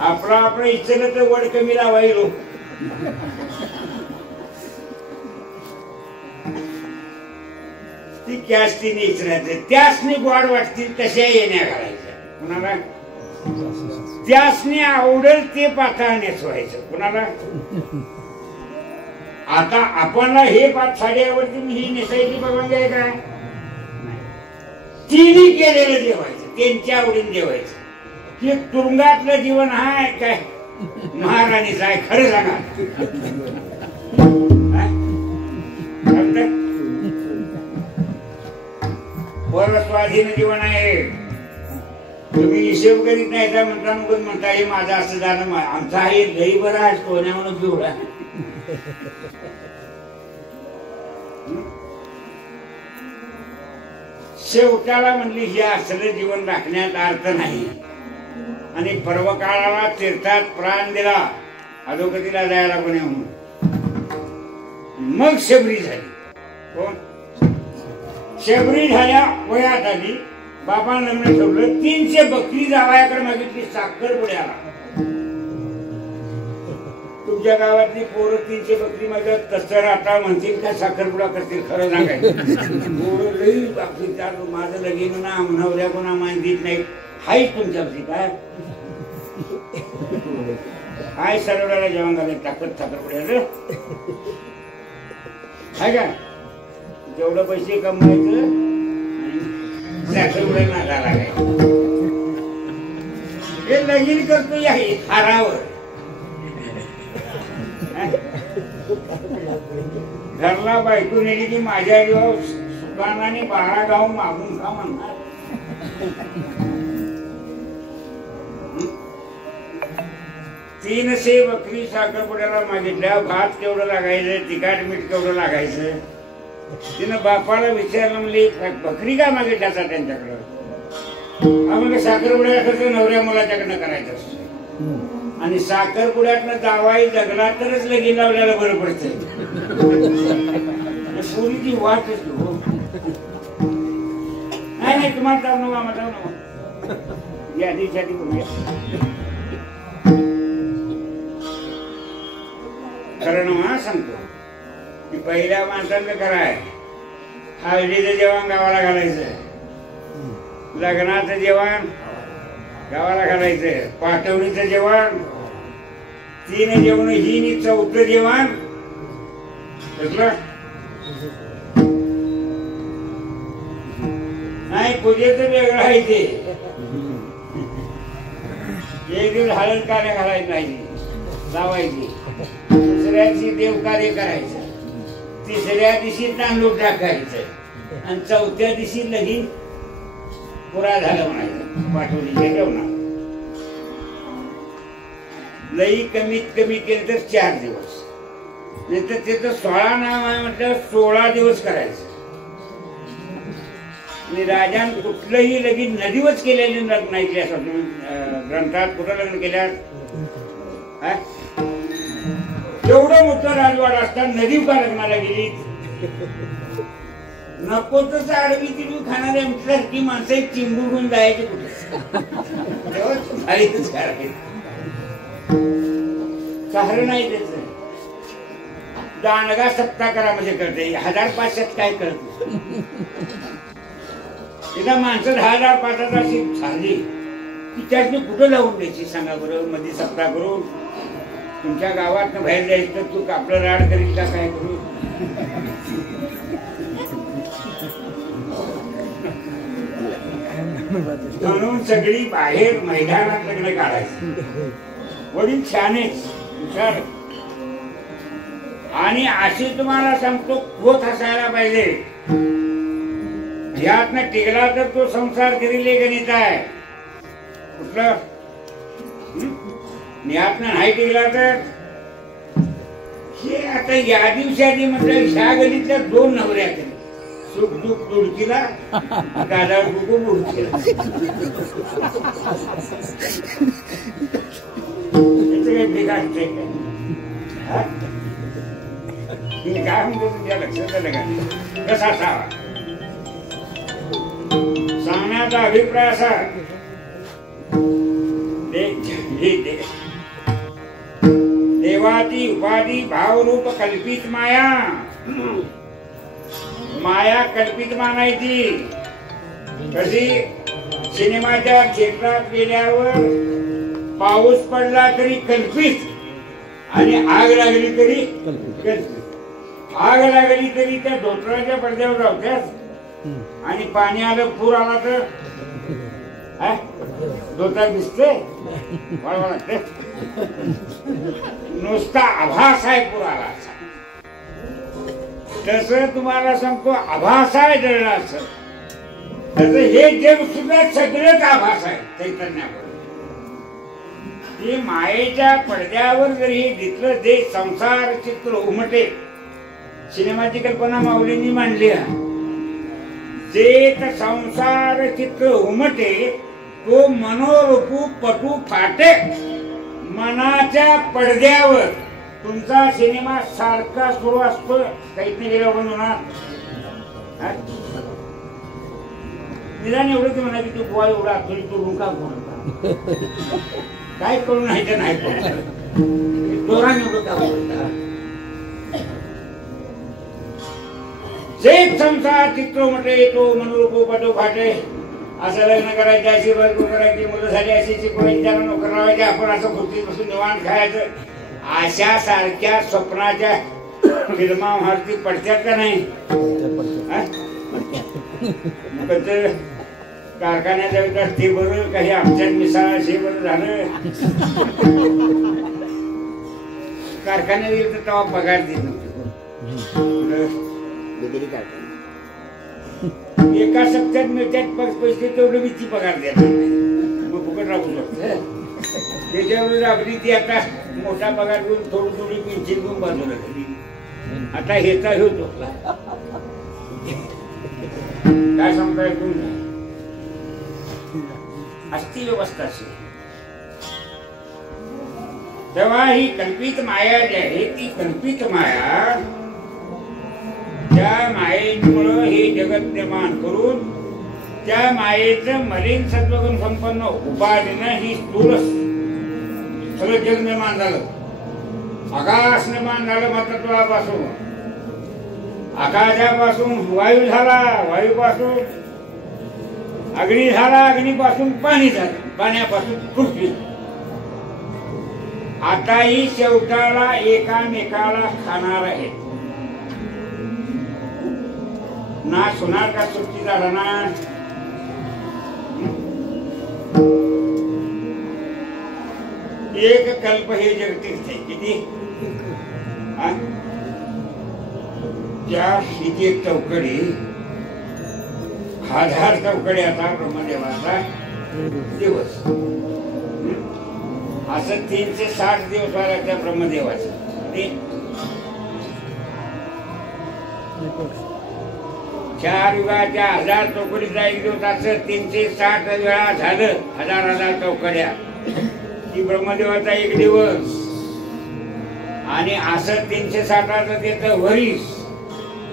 आपला आपलं इच्छलं तर वड कमी लावायलो. ती कॅश तिने इचरायचं, त्यासनी गोड वाटतील तशा येण्या घालायच्या. कुणाला त्यासनी आवडेल ते पातळ नेसवायचं. कुणाला आता आपणला हे पाच साडी आवडते ही नेसायची बघून घ्याय काय, तिने केलेलं जेवायचं, त्यांच्या आवडीने जेवायचं. हे तुरुंगातलं जीवन हाय काय महाराणीचं आहे? खरं सांगा. स्वाधीन जीवन आहे. तुम्ही हिशेब करीत नाही का म्हणता, मग म्हणता हे माझं असं झालं, आमचा हे लई बरा असतो ना म्हणून पिवळा. शेवटाला म्हणली हे असलं जीवन राखण्यात अर्थ नाही. आणि पर्वकाळाला तीर्थात प्राण दिला, अधोगतीला जायला कोणी म्हणून मग शबरी झाली. कोण शबरी झाल्या वयात आली, बापानं लग्न ठेवलं, 300 बकरी जावयाकडे मागितली साखरपुड्याला. तुमच्या गावातली पोरं 300 बकरी मागत तसं आता म्हणतील का साखरपुडा करतील? खरं सांगायचं पोरं लई बापरी, माझं लगीन ना नवऱ्या कोणा माहितीत नाही. हायच तुमच्यावरती काय हाय सरवड्याला जेवण घाले टाकत साखरपुड्याचं हाय का? जेवढं पैसे कमवायचं साखरपुड्या नागा लागायचं. हे लगीन करतो या हारावर. घरला बायको नेली की माझ्या जीवावर सुकानाने 12 गाव मागून का म्हणणार? 300 बकरी साखरपुड्याला मागितल्या. भात केवढं लागायचं, तिखट मीठ केवढं लागायचं. तिनं बापाला विचारलं, म्हणली बकरी काय मागितल्या त्यांच्याकडं? म्हणजे साखरपुड्याला खर्च नवऱ्या मुलाच्याकडनं करायचं असतं आणि साखरपुड्यातनं जावाई जगला तरच लगीन लावल्याला बरं पडतंय. पोरीची वाटच हो. नाही तुम्हाला जाऊ नका, आम्हाला जाऊ नका, यादी करूया. खरं ना सांगतो की पहिल्या माणसांचं खरं आहे. हळदीचं जेवण गावाला घालायचं, लग्नाचं जेवण गावाला घालायचं, पाठवणीचं जेवण 3 जेवण, ही नी 4थं जेवण नाही. पूजेचं वेगळं आहे ते. एक दिवस हळद कार्य घालायचं नाही, लावायची. दुसऱ्या दिवशी देवकार्य करायचं, तिसऱ्या दिवशी तांदूळ टाकायचं आणि 4थ्या दिवशी लगीन पुरा झालं म्हणायचं पाठवणीच्या जेवणात. लई कमीत कमी केलं तर 4 दिवस, नाही तर त्याचं 16 नाव आहे म्हटलं 16 दिवस करायचं. आणि राजान कुठलंही लगीन नदीवच केलेले नाही. असं तुम्ही ग्रंथात कुठं लग्न केल्या? एवढं मोठं राजवाड असताना नदी का लग्नाला गेली? नको तस आडवी तिडवी खाणारे की माणसं चिंबू घेऊन जायचे कुठे? कारण नाही त्याच. दांडगा सत्ता करा म्हणजे करते 1500 काय करत तिला माणसं 10,000-5,000 अशी झाली की त्यातली कुठं लावून द्यायची सांगा बरोबर? मध्ये सत्ता करून तुमच्या गावात बाहेर जायचं तर तू आपलं राड करील का काय करू? म्हणून सगळी बाहेर मैदानात लग्न काढायची. वडील छानच हुशार आणि अशी तुम्हाला सांगतो खोत हसायला पाहिजे. यातनं टिकला तर तो संसार करील गणित आहे. कुठलं यातनं नाही टिकला तर हे आता या दिवशी म्हटलं ह्या गणितल्या 2 नवऱ्या केल्या. सुख दुःख दुडकीला, दादा गुगू बुडकीला. काही बिघाडते काय म्हणतो तुझ्या लक्षात आलं का? कसा असावा सांगण्याचा अभिप्राय असा. देवाची उपाधी भावरूप कल्पित माया. माया कल्पित मानायची. कशी? सिनेमाच्या क्षेत्रात गेल्यावर पाऊस पडला तरी कल्पित आणि आग लागली तरी कल्पित. आग लागली तरी त्या धोत्राच्या पडद्यावर राहत्यात आणि पाणी आलं, पूर आला तर धोतर दिसते, वाळवा लागते. नुसता आभास आहे पूर आला. तस तुम्हाला सांगतो आभास आहे जळणाचं. तसं हे जग सुद्धा सगळंच आभास आहे चैतन्यावर. हे मायेच्या पडद्यावर जर हे दिसलं जे संसार चित्र उमटे. सिनेमाची कल्पना माऊलींनी मांडली आहे. जे संसार चित्र उमटे तो मनोरूपू पटू फाटे. मनाच्या पडद्यावर तुमचा सिनेमा सारखा सुरू असतो. काहीतरी गेला पण होणार निदान एवढं की म्हणायची तू बुवा एवढा आतुरी तू का बोलता काय करून नाही तर नाही दोरान एवढं का बोलता जे संसार चित्र म्हटले येतो मनोरूप पाठो फाटे असं लग्न करायचे अशी बायको करायची मुलं झाली अशी शिकवायची त्यांना नोकर लावायचे आपण असं खुर्चीपासून निवांत खायचं अशा सारख्या स्वप्नाच्या फिल्मा मारती पडत्यात का नाही कारखान्यात जायचं ते बरं काही आमच्यात मिसाळ हे बरं झालं कारखान्यात गेलं तर तेव्हा पगार देत नव्हतं एका सप्त्यात मिळतात पैसे तेवढे मी ती पगार द्या मग फुकट राहू शकतो त्याच्यावर आपली ती आता मोठा पगार घेऊन थोडी थोडी पेन्शन घेऊन बाजूला झाली आता हेचा होतो काय सांगताय तुम्ही असती व्यवस्था अशी तेव्हा ही कल्पित माया जी आहे ती कल्पित माया त्या मायेमुळं हे जगत निर्माण करून त्या मायेचं मलिन सत्वगुण संपन्न उपाधीनं ही स्थूल सगळं जग निर्माण झालं आकाश निर्माण झालं महत्त्वापासून आकाशापासून वायू झाला वायूपासून अग्नी झाला अग्नीपासून पाणी झालं पाण्यापासून पृथ्वी आता ही शेवटाला एकामेकाला खाणार आहे नाश होणार का सृष्टीचा राहणार एक कल्प हे जग टिकते किती त्या हिची एक चौकडी 1000 चौकडी आता ब्रह्मदेवाचा दिवस असं 360 दिवस व्हायला त्या ब्रह्मदेवाचे 4 युगाच्या 1000 चौकडीचा एक दिवस असं 360 वेळा झालं 1000 चौकड्या ही ब्रह्मदेवाचा एक दिवस आणि असं 360चं त्याचं वरीस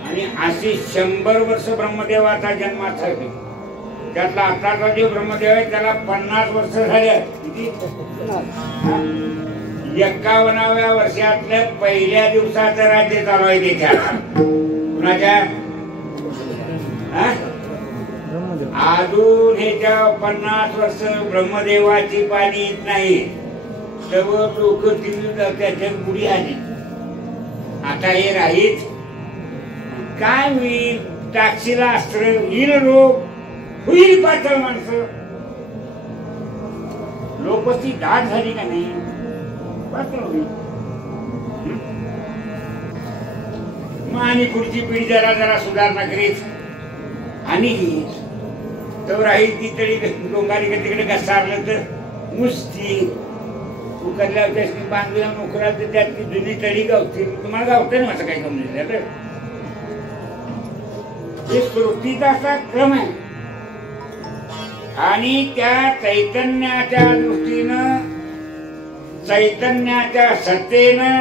आणि अशी 100 वर्ष ब्रह्मदेवाचा जन्माचा त्यातला आताचा जो ब्रह्मदेव आहे त्याला 50 वर्ष झाले किती 51व्या वर्षातल्या पहिल्या दिवसाचं राज्य चालू आहे त्याच्या कुणाच्या अजून ह्याच्या 50 वर्ष ब्रह्मदेवाची पाणी येत नाही तेव्हा लोक त्याच्या गुढी आली आता हे राहीत काय होईल टाक्षीला अस्त्र येईल रोग होईल पातळ माणसं लोकवस्ती दाट झाली का नाही पातळ होईल मग आणि पुढची पिढी जरा जरा सुधारणा करीत आणि तर राहील ती तरी डोंगारी तिकडे घसारलं तर मुस्ती उकडल्या बांधल्या नोकरा तर त्यात ती जुनी तळी गावतील तुम्हाला गावतं ना माझं काही समजेल हे सृष्टीचा असा क्रम आहे आणि त्या चैतन्याच्या दृष्टीनं चैतन्याच्या सत्तेनं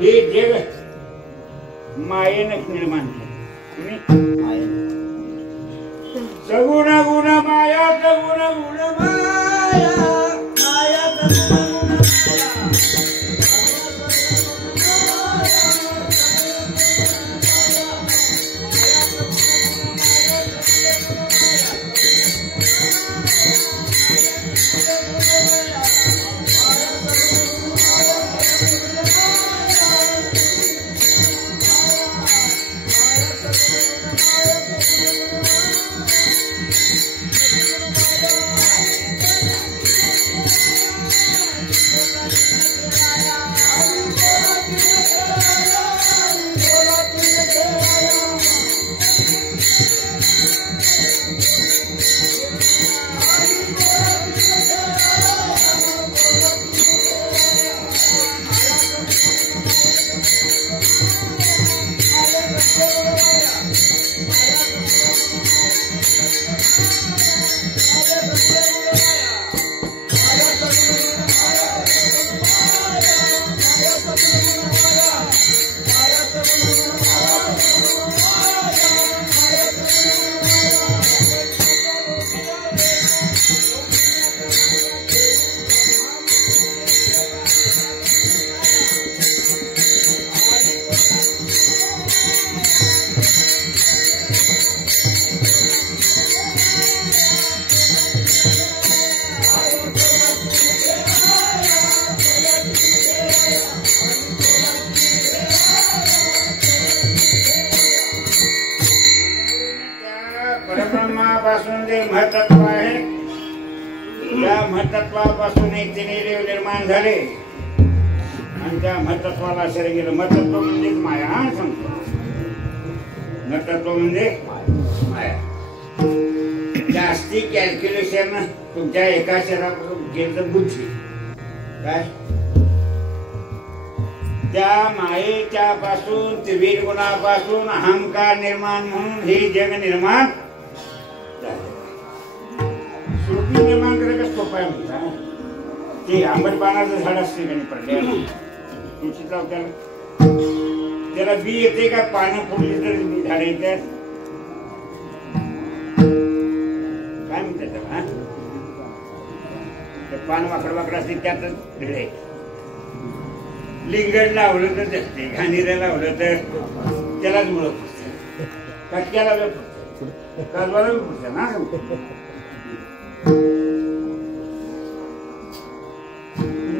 हे जग मायेनं निर्माण केलं सगुण गुण माया सगुण गुण माया माया सगुण गुण माया पासून जे महत्त्व आहे त्या महत्त्वापासून एक तिन्ही देव निर्माण झाले आणि त्या महत्त्वाला शरीर गेलं. महत्त्व म्हणजेच माया. हा सांगतो महत्त्व म्हणजे माया. जास्ती कॅल्क्युलेशन तुमच्या एका शरीरापासून केलं बुद्धी काय त्या मायेच्या पासून त्रिविध गुणापासून अहंकार निर्माण म्हणून हे जग निर्माण श्रुती निर्माण करायचं सोपं आहे म्हणता. ते आंबटपानाचं झाड असते का नाही पडले तुळशी त्याला बी येते का पानं फुटली तर बी झाड येतात काय म्हणतात त्याला. पान वाकड वाकड असते त्यातच भिडे. लिंगड लावलं तर जगते घाणीला लावलं तर त्यालाच मुळं फुटते कटक्याला फुटते काजवाला फुटते ना.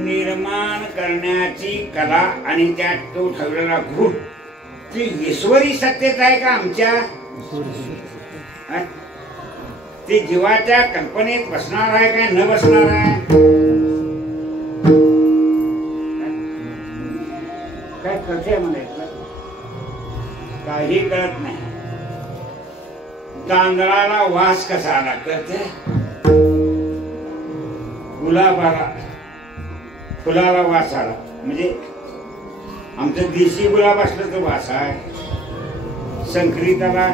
निर्माण करण्याची कला आणि त्यात तो ठेवलेला गुण ती ईश्वरी सत्तेत आहे का आमच्या ती जीवाच्या कल्पनेत बसणार आहे काय न बसणार आहे काय कळते म्हणायचं काही कळत नाही. तांदळाला वास कसा आला कळते. गुलाबाला फुलाला वास आला म्हणजे आमचं देशी गुलाब असलं तर वास आहे. संकरिताला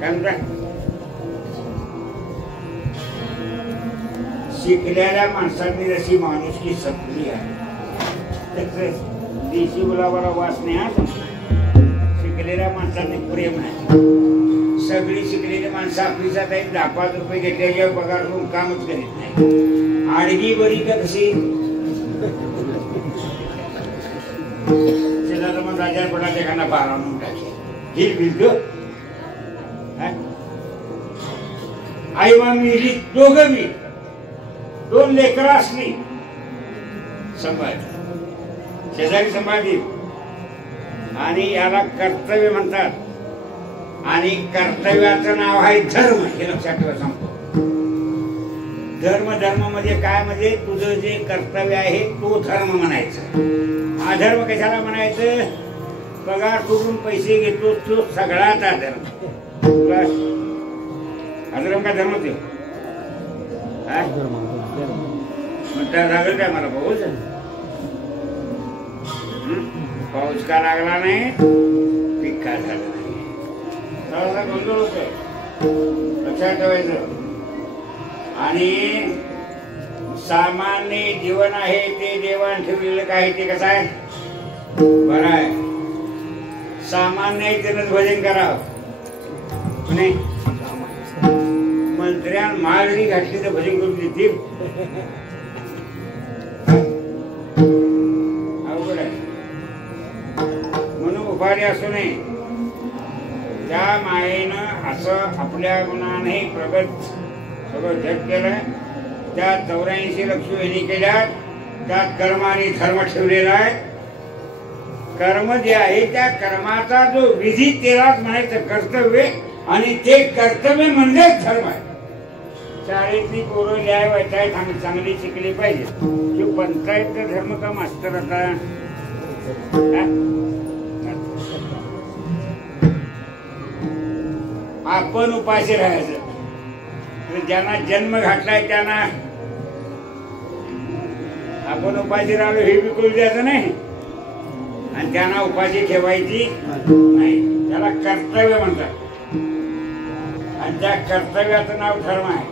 काय म्हणतात शिकलेल्या माणसांनी जशी माणुसकी संपली आहे देशी गुलाबाला वास नाही. शिकलेल्या माणसांनी प्रेम नाही. सगळी शिकलेली माणसं आपली जात आहेत 10-5 रुपये घेतल्याशिवाय पगार करून कामच करीत नाही. आडगी बरी का कशी शेतात मग राजा पडायला एखादा 12 म्हणून टाके ही बिलतो. आई मा मिली दोघं मी 2 लेकरं असली संभाळली शेजारी संभाळली आणि याला कर्तव्य म्हणतात. आणि कर्तव्याचं नाव आहे धर्म हे लक्षात ठेवा सांगतो. धर्म म्हणजे काय म्हणजे तुझं जे कर्तव्य आहे तो धर्म म्हणायचं. अधर्म कशाला म्हणायचं. पगार सोडून पैसे घेतो तो सगळाच अधर्म. अधर्म का धर्म ते म्हणता लागल काय मला पाऊस पाऊस का लागला नाही पीक काय झालं नाही गोंधळ होतोय लक्षात ठेवायचं. आणि सामान्य जीवन आहे ते देवान ठेवलेलं काय ते कसं आहे बरं आहे. सामान्य त्यानंच भजन करावं. मंत्र्यान माळ जरी घातली तर भजन करून देतील. अवघड आहे म्हणून उभारी असू नये. त्या मायेनं असं आपल्या गुणाने प्रगत सगळं जग केलंय. त्या 84 लक्ष वेदी केल्या. त्यात कर्म आणि धर्म ठेवलेला आहे. कर्म जे आहे त्या कर्माचा जो विधी त्यालाच म्हणायचं कर्तव्य आणि ते कर्तव्य म्हणजेच धर्म आहे. शाळेतली पोरं लिहाय वाचायत आम्ही चांगली शिकली पाहिजे. जो पंचायत धर्म का मास्तर आता आपण उपाशी राहायचं. ज्यांना जन्म घातलाय त्यांना आपण उपाशी राहिलो हे विकून द्यायचं नाही आणि त्यांना उपाशी ठेवायची नाही. त्याला कर्तव्य म्हणतात आणि त्या कर्तव्याचं नाव धर्म आहे.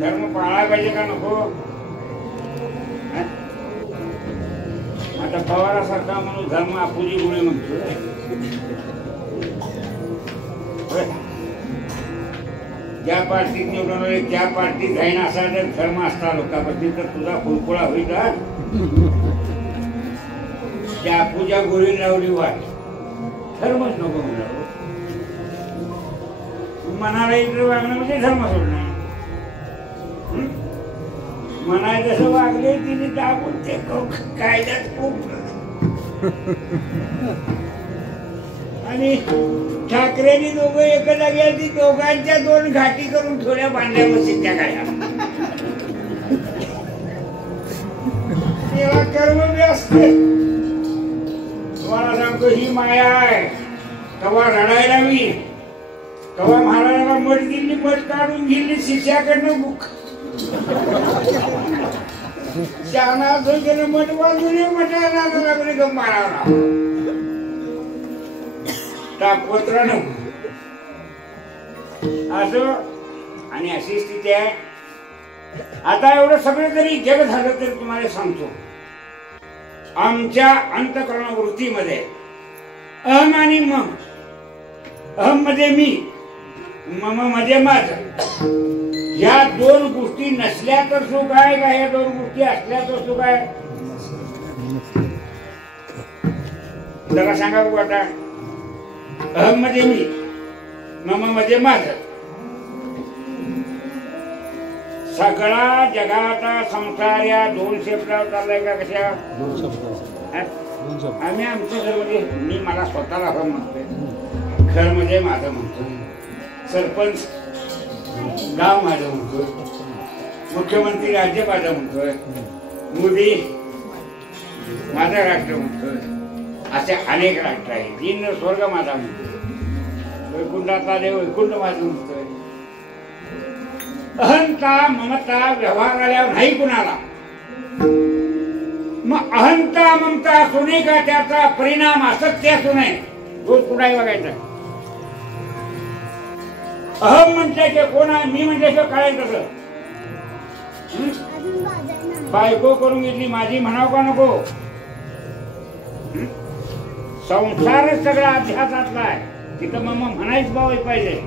धर्म पाळायला पाहिजे का नको. आता पवारासारखा म्हणून धर्म आपुजी गुणे म्हणतो. ज्या पार्टीत निवडून आले त्या पार्टीत जाईन असा जर धर्म असता लोकांपासून तर तुझा फुलकुळा होईल का. त्या पूजा गोळी लावली वाट धर्मच नको म्हणावं. मनाला इकडे वागणं म्हणजे धर्म सोडणं. मनाय जसं वागले तिने दाबून ते कायद्यात खूप आणि ठाकरेंनी दोघं एका जागी आली, दोघांच्या 2 घाटी करून ठेवल्या बांधल्या मशीनच्या गाड्या. तेव्हा कर्म बी असते. तुम्हाला सांगतो ही माया आहे. तेव्हा रडायला मी, तेव्हा महाराजाला मठ दिली, मठ काढून गेली शिष्याकडनं बुक. शाना त्यानं मठ बांधून मठाला लागले गम मारावला टापपत्र नको असं. आणि अशी स्थिती आहे. आता एवढं सगळं जरी जग झालं तरी तुम्हाला सांगतो, आमच्या अंतःकरण वृत्तीमध्ये अहम आणि मम, अहम मध्ये मी, मम मध्ये माझं, या 2 गोष्टी नसल्या तर सुख आहे का, या 2 गोष्टी असल्या तर सुख आहे? जरा सांगा बघू. आता अहम मध्ये मी, मम मध्ये माझं, सगळा जगाचा संसार या 2 शब्दावर चाललाय का? कशा? आम्ही आमच्या घरमध्ये, मी मला स्वतःला अहम म्हणतोय, घर म्हणजे माझं म्हणतोय, सरपंच गाव माझं म्हणतोय, मुख्यमंत्री राज्य माझं म्हणतोय, मोदी माझं राष्ट्र म्हणतोय. असे अनेक राष्ट्र आहेत. इंद्र स्वर्ग माझा म्हणतोय, वैकुंठाचा देव वैकुंठ माझं म्हणतोय. अहंता ममता व्यवहार आल्यावर नाही कुणाला. मग अहंता ममता असू नये का त्याचा परिणाम असत्य असू नये, रोज कुणाही बघायचा. अहम म्हटल्याचे कोण आहे, मी म्हटल्याशिवाय काय तसं. बायको करून घेतली माझी म्हणाव का नको? संसारच सगळा अध्यासातला आहे. तिथं मग म्हणायच भाऊ पाहिजे,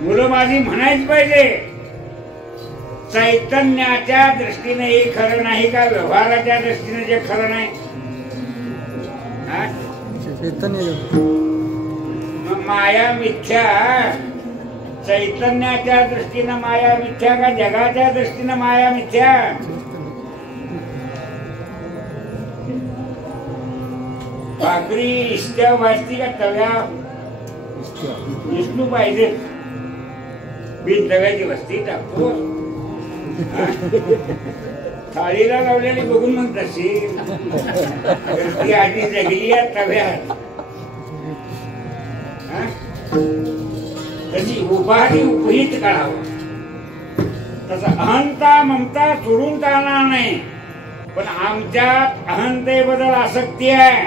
मुलं माझी म्हणायच पाहिजे. चैतन्याच्या दृष्टीने हे खरं नाही का, व्यवहाराच्या दृष्टीने जे खरं नाही? माया मिथ्या, चैतन्याच्या दृष्टीनं माया मिथ्या का जगाच्या दृष्टीनं माया मिथ्या? भाकरी इष्ट्या वाजती का तव्या? विष्णू पाहिजे, बिन तव्याची वस्ती टाकतो. थाळीला लावलेली बघून मग तशी ती आधी जगली या तव्यात. त्याची उभारी उपहित करावं. तसं अहंता ममता सोडून चालणार नाही. पण आमच्यात अहंतेबद्दल आसक्ती आहे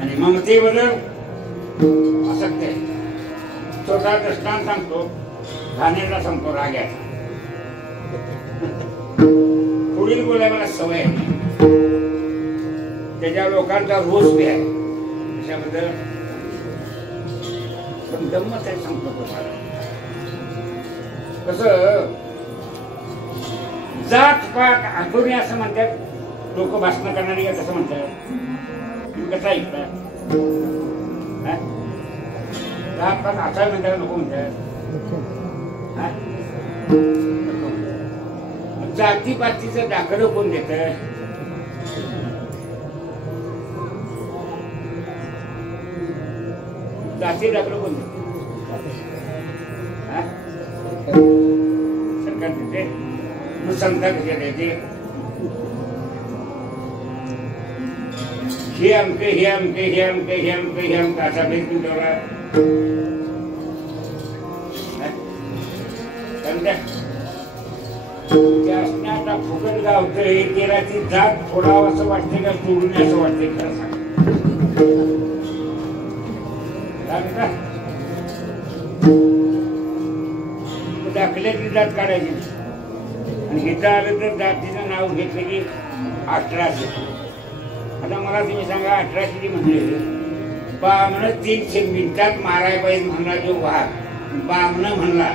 आणि ममतेबद्दल आसक्ती आहे. छोटा दृष्टांत सांगतो, घाणेरडा सांगतो राग्याचा. पुढील बोलाय मला सवय आहे, त्याच्या लोकांचा रोष बी आहे त्याच्याबद्दल. पण गंमत आहे सांगतो तुम्हाला. कसं जात पात आठवणी असं म्हणतात लोक, भाषण करणारी का कसं म्हणतात? तुम्ही कसं ऐकता? जात पात असा म्हणतात नको म्हणतात. जातीपातीचं दाखलं कोण देत? जाती दाखलं कोण देत? सरकार देते. मग संस्था कशा द्यायचे? हे अमके हे अमके हे अमके हे अमके हे अमके असा भेद तुमच्यावर असण्याचा फुकट गावतं हे तेराची जात फोडावं असं वाटते का सोडून असं वाटते? खरं सांग. दाखल्याची जात काढायची आणि इथं आलं तर जातीचं नाव घेतलं की 1800. आता मला तुम्ही सांगा 1800 म्हणजे बामण 300 मिनिटात माराय पाहिजे म्हणला जो वाघ बामण म्हणला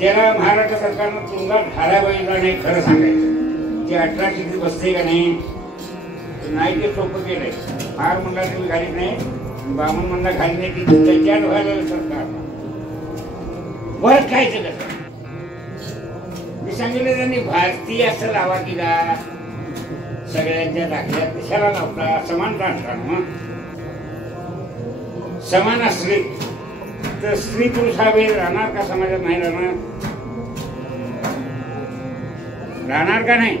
त्याला महाराष्ट्र सरकारनं तुरुंगात घालाय पाहिजे का नाही? खरं सांगायचं ते 1800 बसते का नाही? नाही ते सोपं केलंय. फार म्हणला तुम्ही घालीत नाही, बामण म्हणला घाली नाही, ती त्याच्यात व्हायला सरकार वर खायचं कसं? मी सांगितलं त्यांनी भारतीय असं लावा की का सगळ्यांच्या दाखल्यात कशाला लावता? समानता असतात. मग समान असले तर स्त्री पुरुष हा भेद राहणार का समाजात? नाही राहणार. राहणार का नाही?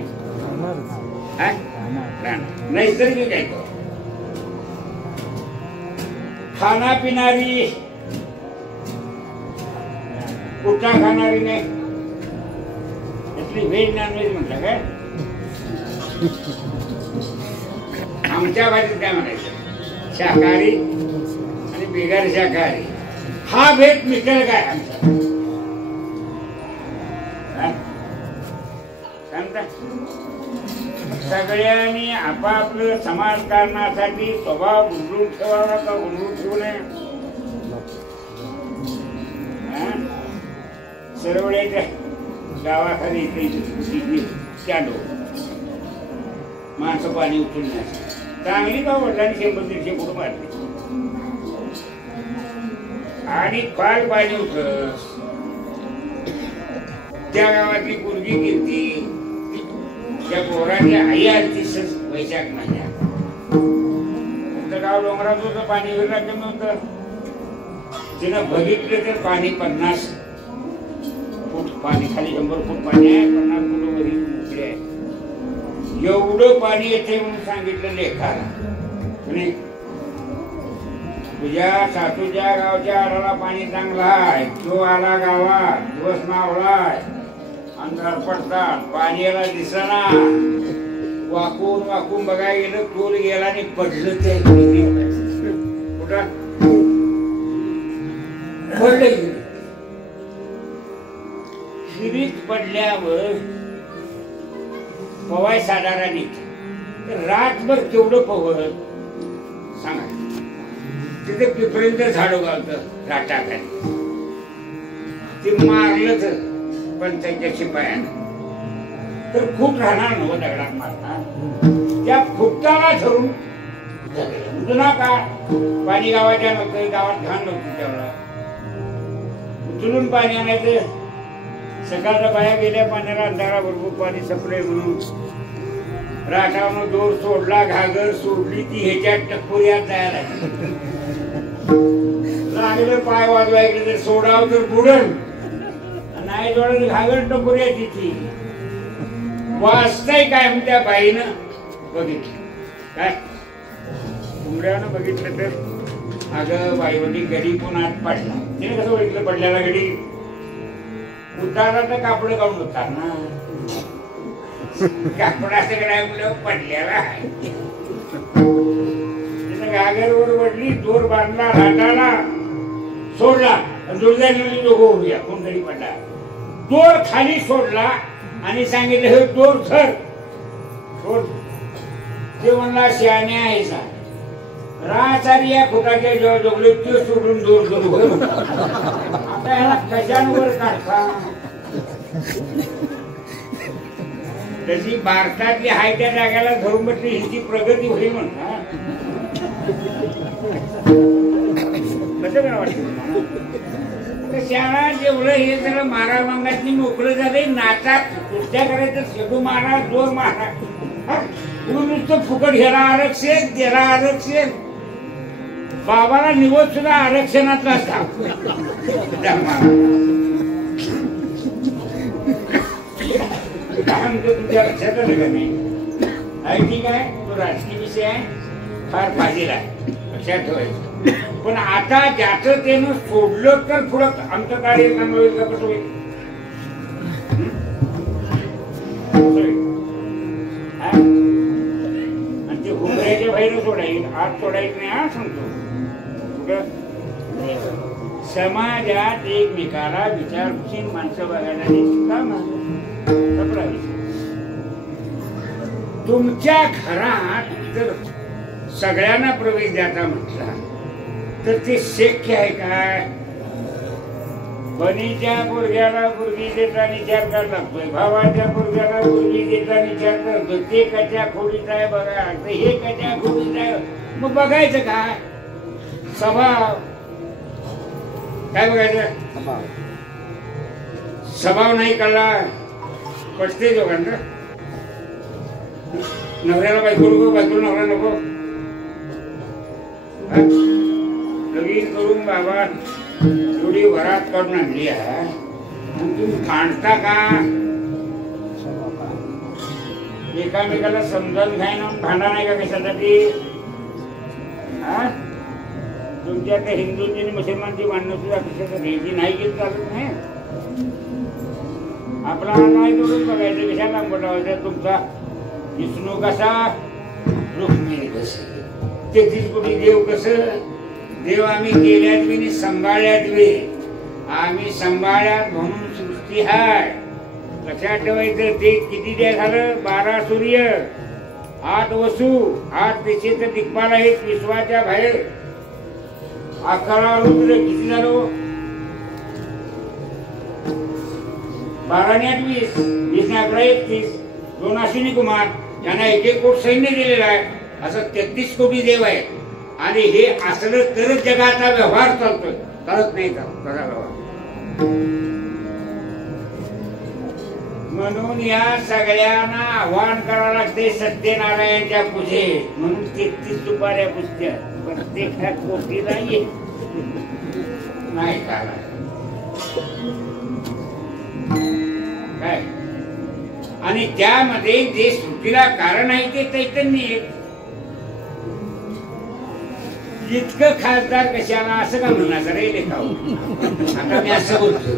राहणार. नैसर्गिक आहे तो. खाना पिणारी कुठला खाणारी नाही. व्हेज नॉन व्हेज म्हटलं काय? आमच्या भाषेत काय म्हणायचं? शाकाहारी आणि बिगर शाकाहारी हा भेद मिटल काय आमचा? सगळ्यांनी आपापलं समाजकारणासाठी स्वभाव गुंडळून ठेवावा का गुंडळून ठेवू नये? सरवड्याच्या गावाखाली कॅडो माणसं पाणी उचलण्यास चांगली का वडिलांनी 100-150 फूट मारली आणि फार पाणी उचलस. त्या गावातली पोरगी गेलती, त्या पोराची आई आलती वैशाख महिन्यात. तुमचं गाव डोंगरात होतं, पाणी वेगळा कमी होतं. तिनं बघितलं तर पाणी 50 फूट पाणी, खाली 100 फूट पाणी आहे, 50 फूट वरी उकळी आहे. एवढं पाणी येते म्हणून सांगितलं लेखाला. तुझ्या सासूच्या गावच्या आडाला पाणी चांगला आहे, तो आला गावात दिवस नावलाय, अंधार पडतात, पाणी याला दिसना. वाकून वाकून बघायला गेलं, तोल गेला आणि पडलं. ते कुठं पडलं? शिरीत पडल्यावर पवाय साधारण रातभर केवढं पवत सांगा. तिथे पिपरींच झाड उगावतं राटाखाली. ते मारलं तर पण त्यांच्या शिपायानं तर फूट राहणार नव्हतं, दगडात मारणार. त्या फुटाला धरून जुना काळ पाणी गावाच्या नव्हतं, गावात घाण नव्हती. तेवढा उचलून पाणी आणायचं. सकाळच्या बाया गेल्या पाण्याला, अंधारा भरपूर पाणी सपले म्हणून राठावनं दोर सोडला, घागर सोडली, ती ह्याच्यात टपोऱ्यात जायला लागलं. पाय वाजवायला तर सोडावं तर बुडण, नाही जोडून घागर टपोऱ्याची ती वाचताय काय म्हणून त्या बाईनं बघितलं. काय उमड्यानं बघितलं तर अगं बाईवली गडी पण आत पडला. तिने कसं बघितलं पडल्याला गडी? उताराचं कापड काढून होता ना, कापडाचं काय मुलं पडलेला आहे. तिने घागरवर वडली, दोर बांधला, राटाला सोडला, दुर्दैवाने दोघं उभ्या, कोणतरी पडला. दोर खाली सोडला आणि सांगितलं हे दोर धर सोड. ते म्हणला शहाणे आहे सा राचारी या फुटाच्या जेव्हा जोगले ते सोडून दोर करू. आता ह्याला कशांवर काढता? तशी भारतातली हाय त्या जाग्याला धरून म्हटली हिची प्रगती होईल म्हणता. कसं काय वाटतं? शाळा जेवढं हे सगळं मारा मांगातनी मोकळं झालंय. नाचात कुस्त्या करायचं, शेडू मारा, जोर मारा, नुसतं फुकट घ्यायला आरक्षण, त्याला आरक्षण. बाबाला निवड सुद्धा आरक्षणातला तुमच्या लक्षात आलं का नाही? ठीक आहे, तो राजकीय विषय आहे, फार फाजील आहे, लक्षात ठेवायचं. पण आता ज्याचं त्यानं सोडलं तर पुढं आमचं कार्य चांगलं होईल का? कसं होईल? आणि ते हुंबऱ्याच्या बाहेर सोडायचं, आत सोडायचं नाही. हा सांगतो कुठं समाजात एकमेकाला विचारशील माणसं बघायला काम तुमच्या घरात जर सगळ्यांना प्रवेश द्यायचा म्हटला तर ते शक्य आहे काय? बनीच्या पोरग्याला पोरगी देता विचार करायला लागतोय, भावाच्या पोरग्याला पोरगी देता विचार करतोय. ते कच्या खोडीत आहे बघा, हे कच्या खोडीत आहे. मग बघायचं काय? स्वभाव काय बघायचं? स्वभाव नाही कळला पटते दोघांना. नवऱ्याला बायको नको, बायको नवरा नको. लगेच नवीन करून बाबा एवढी वरात काढून आणली आहे आणि तुम्ही भांडता का? एकामेकाला समजावून घ्यायला भांडा नाही का कशासाठी? तुमच्या त्या हिंदूंची आणि मुसलमानची भांडणं सुद्धा कशासाठी? जी नाही घेत चालत नाही. आपला नाही तोडून बघायचं, कशाला बोलावायचं? तुमचा विष्णू कसा, रुक्मिणी कशी, 33 कोटी देव कसं? देव आम्ही केल्यात बी सांभाळल्यात बी. आम्ही सांभाळ्यात म्हणून सृष्टी हाय. लक्षात ठेवायचं. ते किती द्या झालं? 12 सूर्य, 8 वसू, 8 दिशेचं दिग्पाल आहेत विश्वाच्या बाहेर, 11 रुद्र. किती झालो? 12 ने 8 20, 20 ने 11 31. 2 अश्विनी कुमार यांना 1 कोट सैन्य दिलेलं आहे. असं 33 कोटी देव आहे. आणि हे असलं तरच जगाचा व्यवहार चालतोय, चालत नाही का तसा व्यवहार. म्हणून या सगळ्यांना आव्हान करावं लागते सत्यनारायणच्या पूजेत. म्हणून 33 सुपाऱ्या पुजत्या, प्रत्येकात कोटी नाहीये, नाही काय. आणि त्यामध्ये जे सृष्टीला कारण आहे ते चैतन्य आहे. इतकं खासदार कशाला असं का म्हणणार रे लेखाव? आता मी असं बोलतो,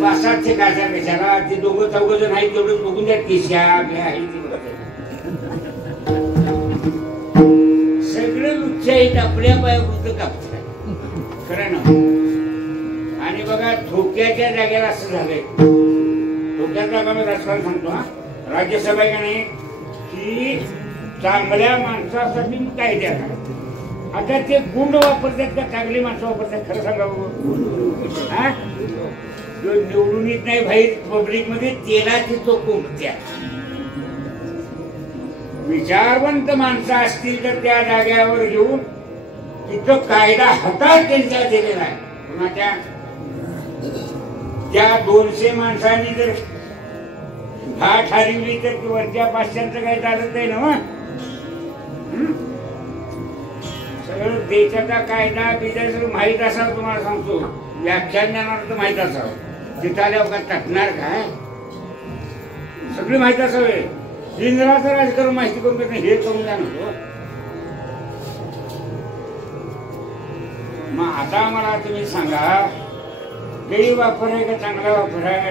5-7 खासदार कशाला? ते 2-4 जण आहेत तेवढं बघून द्या. सगळं उत्साहित आपल्या पायापुरतं कापतात, खरं ना? आणि बघा धोक्याच्या जागेला असं झालंय. धोक्याच्या जागा मी राजकारण सांगतो. राज्यसभा का नाही की चांगल्या माणसासाठी कायद्या काय? आता ते गुंड वापरतात का चांगली माणसं वापरतात? खरं सांगा बघू. जो निवडून येत नाही बाहेर पब्लिक मध्ये तेलाची तो कोणत्या विचारवंत माणसं असतील तर त्या जाग्यावर घेऊन तिथं कायदा हातात त्यांचा दिलेला आहे. कुणाच्या? त्या 200 माणसांनी जर घाट हरवली तर वरच्या 500चं काही चालत नाही ना. सगळं देशाचा कायदा बिदा सगळं माहीत असावं. तुम्हाला सांगतो, व्याख्यान देणार तर माहीत असावं. तिथं आल्यावर का टाकणार काय? सगळी माहीत असावं. इंद्राचं राजकारण माहिती करून देत नाही, हे करून द्या नको. मग आता मला तुम्ही सांगा, गैर वापर आहे का चांगला वापर आहे?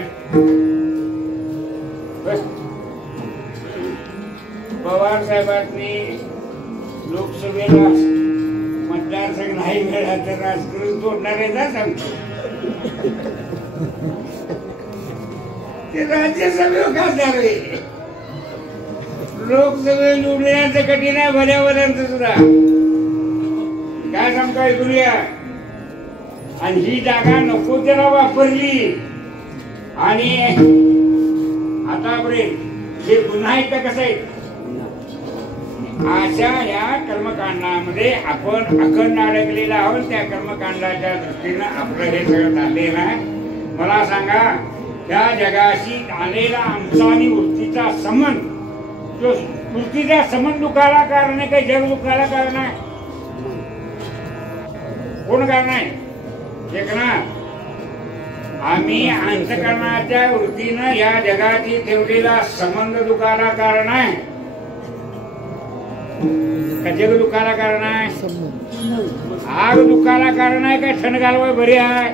पवार साहेबांनी लोकसभेला मतदारसंघ नाही मिळाला तर राजकारण तोडणार आहे ना सांगतो. ते राज्यसभेवर खासदार आहे, लोकसभेत निवडण्याचं कठीण आहे भल्यावल्यांचं सुद्धा. काय सांगतो ऐकूया. आणि ही जागा नको त्याला वापरली आणि आतापर्यंत हे गुन्हा आहे का कसं आहे? अशा या कर्मकांडामध्ये आपण अखंड अडकलेला आहोत. त्या कर्मकांडाच्या दृष्टीनं आपलं हे सगळं चाललेलं आहे. मला सांगा, त्या जगाशी आलेला आमचा आणि वृत्तीचा संबंध, जो वृत्तीचा संबंध दुखाला कारण आहे का जग दुखाला कारण आहे? कोण कारण आहे? एक ना, आम्ही अंतःकरणाच्या वृत्तीनं या जगाची ठेवलेला संबंध दुखाला कारण आहे का जग दुखाला कारण आहे? आग दुखाला कारण आहे का थंड घालवाय बरी आहे?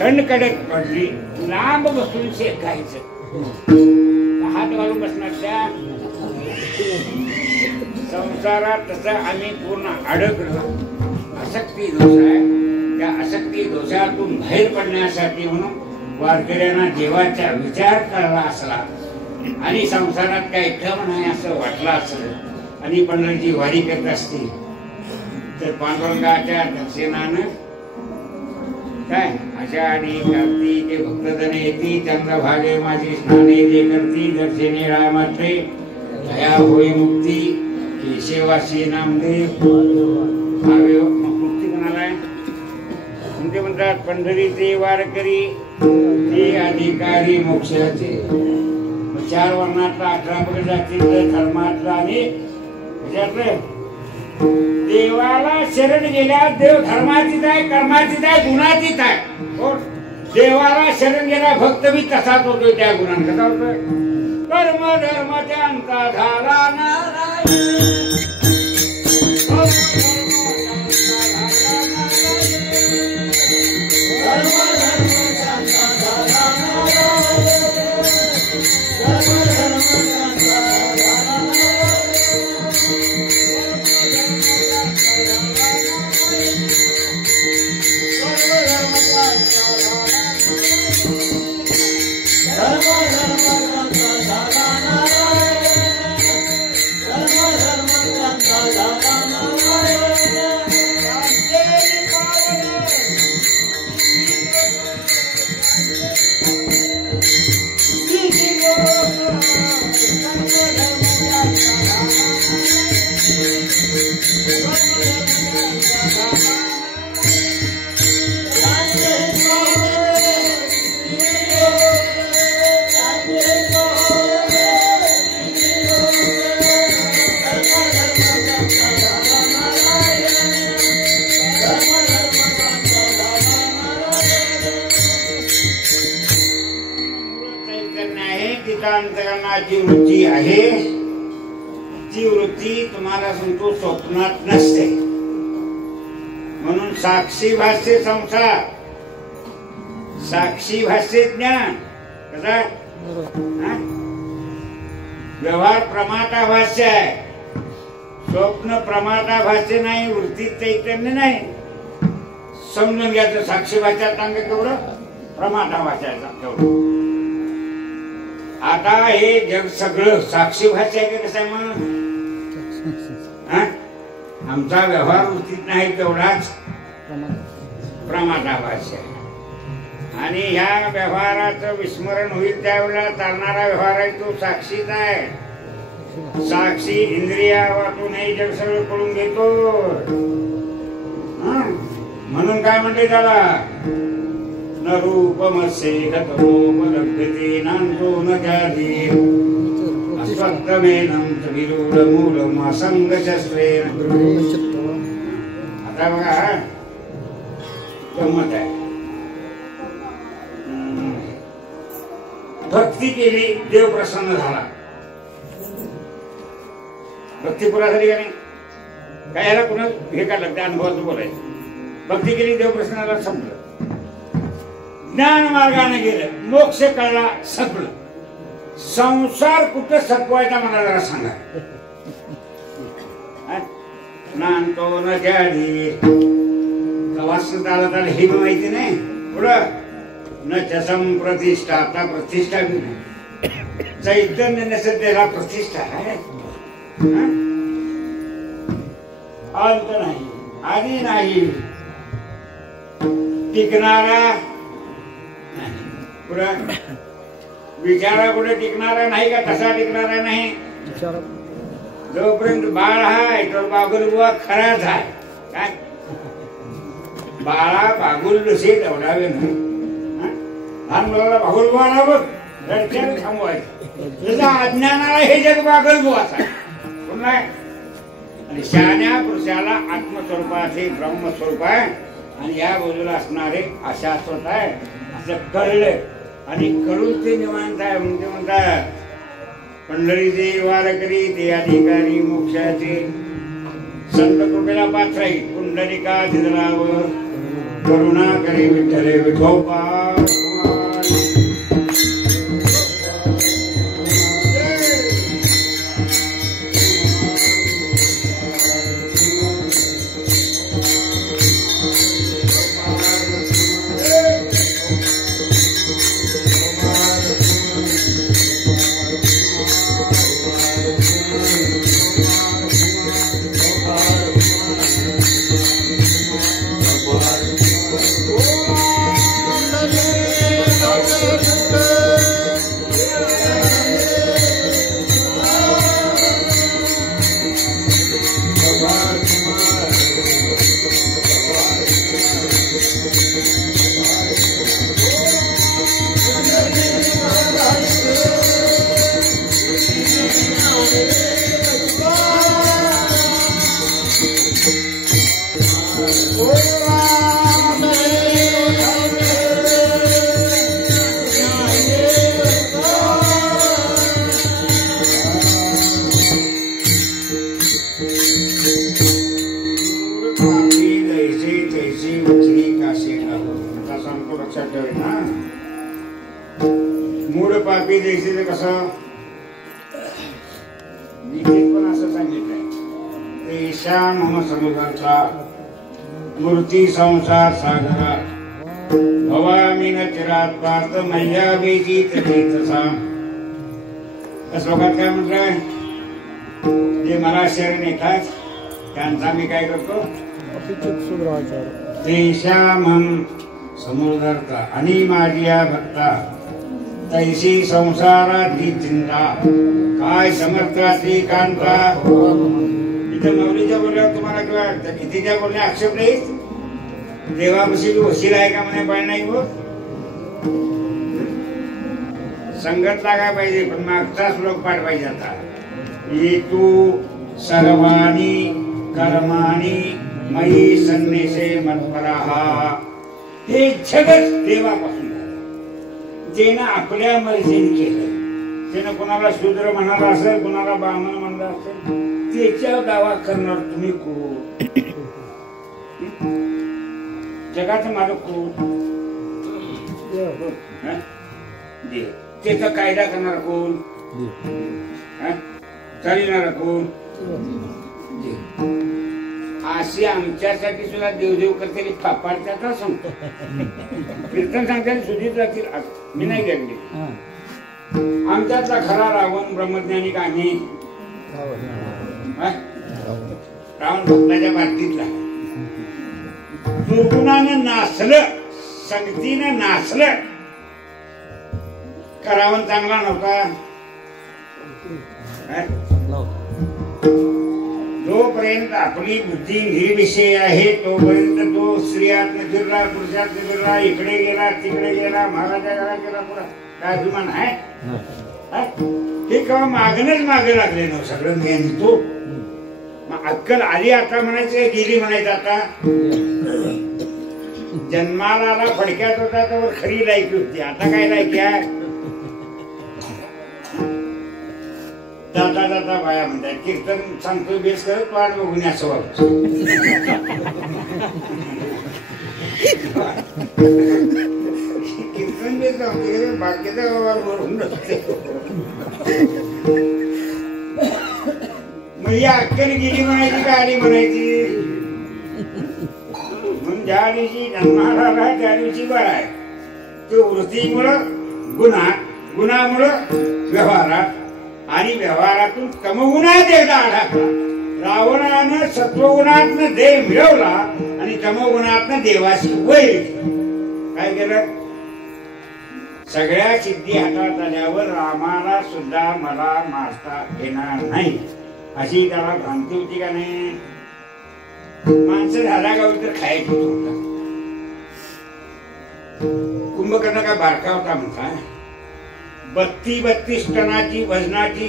थंड कडक पडली, लांब बसून शेकायचं, हात घालून बसणार. त्या संसारात तसं आम्ही पूर्ण अडकलो. आसक्ती दोष आहे. त्या आसक्ती दोषातून बाहेर पडण्यासाठी म्हणून वारकऱ्यांना देवाचा विचार करायला असला आणि संसारात काही ठेव नाही असं वाटलं असलं आणि पंढरीची वारी करत असतील तर पांडुरंगाच्या दर्शनानं काय आषाढी कार्तिके भक्तजन येती चंद्रभागे माझी स्नाने जे करती दर्शने रामात्रे दया होई मुक्ती केशवासी नामदेव मुक्ती कोणाला आहे? म्हणजे म्हणतात पंढरीचे वारकरी ते अधिकारी मोक्षाचे. 4 वर्णातला 18 पगड जातीतलं धर्मातलं आणि ह्याच्यातलं देवाला शरण गेल्या देव धर्मातीत आहे, कर्मातीत आहे, गुणातीत आहे. हो, देवाला शरण गेला भक्त बी तसाच होतोय त्या गुणांत. कसा होतोय? कर्म धर्म त्यांचा झाला नारायण. अंतकरणाची वृत्ती आहे. ती वृत्ती तुम्हाला सांगतो स्वप्नात नसते. म्हणून साक्षी भाष्य संसार, साक्षी भाष्य ज्ञान. कसा व्यवहार प्रमाता भाष्य आहे, स्वप्न प्रमाता भाष्य नाही, वृत्तीत चैतन्य नाही. समजून घ्यायचं. साक्षी भाषा सांग केवढं, प्रमाता भाषा तेवढं. आता हे जग सगळं साक्षी भाषा आहे. कसं आहे मग? आमचा व्यवहार वृत्तीत नाही तेवढाच प्रमाता भाषा आहे. आणि ह्या व्यवहाराचं विस्मरण होईल त्यावेळेला चालणारा व्यवहार आहे तो साक्षीचा आहे. साक्षी इंद्रिया वाटूनही जग सगळं करून घेतो. म्हणून काय म्हणते त्याला? न रूपमस्ये गतरूपलभ्यते नान्तो न जाधीर अस्वत्थमेनं च विरूढमूलम् असंगशस्त्रेण. आता बघा गंमत आहे. भक्ती केली, देव प्रसन्न झाला. भक्ती पुरा झाली का नाही? काय याला पुन्हा हे काढलं त्या अनुभवाचं बोलायचं. भक्ती केली, देव प्रसन्न झाला, संपलं. ज्ञान मार्गाने गेलं, मोक्ष कळला, संपलं. संसार कुठं संपवायचा मला जरा सांगा. नांतो न जाधी कवास चालत आलं हे माहिती नाही. पुढं न चसम प्रतिष्ठा. आता प्रतिष्ठा बी नाही. चैतन्य नसेल त्याला प्रतिष्ठा आहे. अंत नाही, आधी नाही, टिकणारा पुढं विचारा कुठे टिकणारा नाही का? तसा टिकणारा नाही. जोपर्यंत बाळ आहे तो बागुलबुवा खराच आहे. काय बाळा बागुल जसे दौडावे नाही. लहान मुलाला बागुलबुवा ना बघ रडक्याने थांबवायचं. तुझ्या अज्ञानाला हे जग बागुलबुवाच आहे. पुन्हा आणि शहाण्या पुरुषाला आत्मस्वरूपाचे ब्रह्मस्वरूप आहे आणि या बाजूला असणारे अशाश्वत आहे असं कळलं. आणि कळून ते निवांत आहे. म्हणजे म्हणतात पंढरीचे वारकरी ते अधिकारी मोक्षाचे संत कृपेला पात्र आहे. पुंडलिका धिजरावर करुणा करे विठ्ठले विठोबा. मूळ पापी जैसे कसं गीतेत पण असं सांगितलंय, तेषा मम समुद्राचा मूर्ती संसार सागरा भवामी न चिरात पार्थ मय्या बेजीत तसा. त्या श्लोकात काय म्हटलंय, जे मला शरण येतात त्यांचा मी काय करतो, तेषा मम समुद्राचा आणि माझ्या भक्ता तैसी संसाराची चिंता काय समर्थाची कांता. इथं नवरीच्या बोलल्यावर तुम्हाला किंवा गीतेच्या बोलण्या आक्षेप नाही, देवापाशी वशील आहे का म्हणे पाय नाही हो. संगत लागाय पाहिजे, पण मागचा श्लोक पाठ पाहिजे. आता ये तू सर्वाणी कर्माणी मयी संन्यासे मत्पराहा. हे जगत देवापासून ज्यानं आपल्या मर्जीने केलं, त्यानं कोणाला शूद्र म्हणाला असेल, कोणाला ब्राह्मण म्हणला असेल, त्याच्या दावा करणार तुम्ही कोण? जगाचं मालक कोण? त्याचा कायदा करणार कोण? चालणार कोण? अशी आमच्यासाठी सुद्धा देवदेव करते फापाडत्याचा सांगतो. कीर्तन सांगते सुधीत राहतील, मी नाही गेले. आमच्यातला खरा रावण ब्रह्मज्ञानी आम्ही, रावण भक्ताच्या बाबतीतला दुर्गुणानं नाचलं, संगतीनं नाचलं का रावण चांगला नव्हता? जोपर्यंत आपली बुद्धी निर्विषय आहे तोपर्यंत तो स्त्रियातनं फिरला, पुरुषातनं फिरला, इकडे गेला तिकडे गेला, महाराजा गेला पुरा. काय अभिमान आहे? हे केव्हा मागणच मागे लागले ना सगळं ज्ञान. तो अक्कल आली आता म्हणायचं, गेली म्हणायचं. आता जन्माला आला फडक्यात होता तर खरी लायकी होती, आता काय लायकी आहे? जाता जाता बाया म्हणतात कीर्तन सांगतो बेस करत वाट बघून असं वाटत. कीर्तन बेस सांगतो बाकीचा व्यवहार भरून मग या अक्कल गेली म्हणायची का आली म्हणायची? म्हणून ज्या दिवशी जन्माला आला त्या दिवशी बळा आहे. तो वृत्तीमुळं गुन्हा, गुन्हामुळं व्यवहारात, आणि व्यवहारातून तमगुणात एकदा अडकला. रावणानं सत्वगुणातनं देव मिळवला आणि तमगुणातनं देवाशी वैर केलं. काय केलं? सगळ्या सिद्धी हातात आल्यावर रामाला सुद्धा मला मारता येणार नाही अशी त्याला भ्रांती होती का नाही? माणसं झाला गावी तर खायची होता. कुंभकर्ण का बारका होता म्हणता, 32 टनाची वजनाची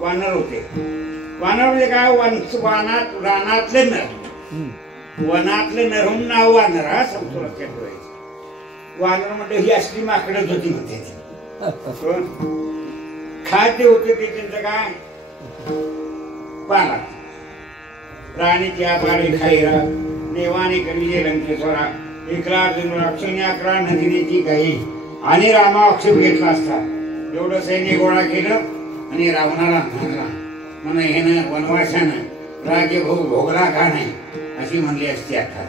वानर होते. वानर म्हणजे काय? वानात रानातले नर, वनातले नर म्हणून नाव वानर. हा समजून लक्षात ठेवायचं. वानर म्हणजे ही असली माकडच होती म्हणते. खाद्य होते ते त्यांचं काय? पाला. राणीच्या पारे खाईरा देवाने कमी लंकेश्वरा 11 नदिनीची गाई. आणि रामा आक्षेप घेतला असता, एवढं सैन्य गोळा केलं आणि रावणाला मारला. म्हणून हे वनवासानं राज्य भोगला का नाही अशी म्हणली असती. आता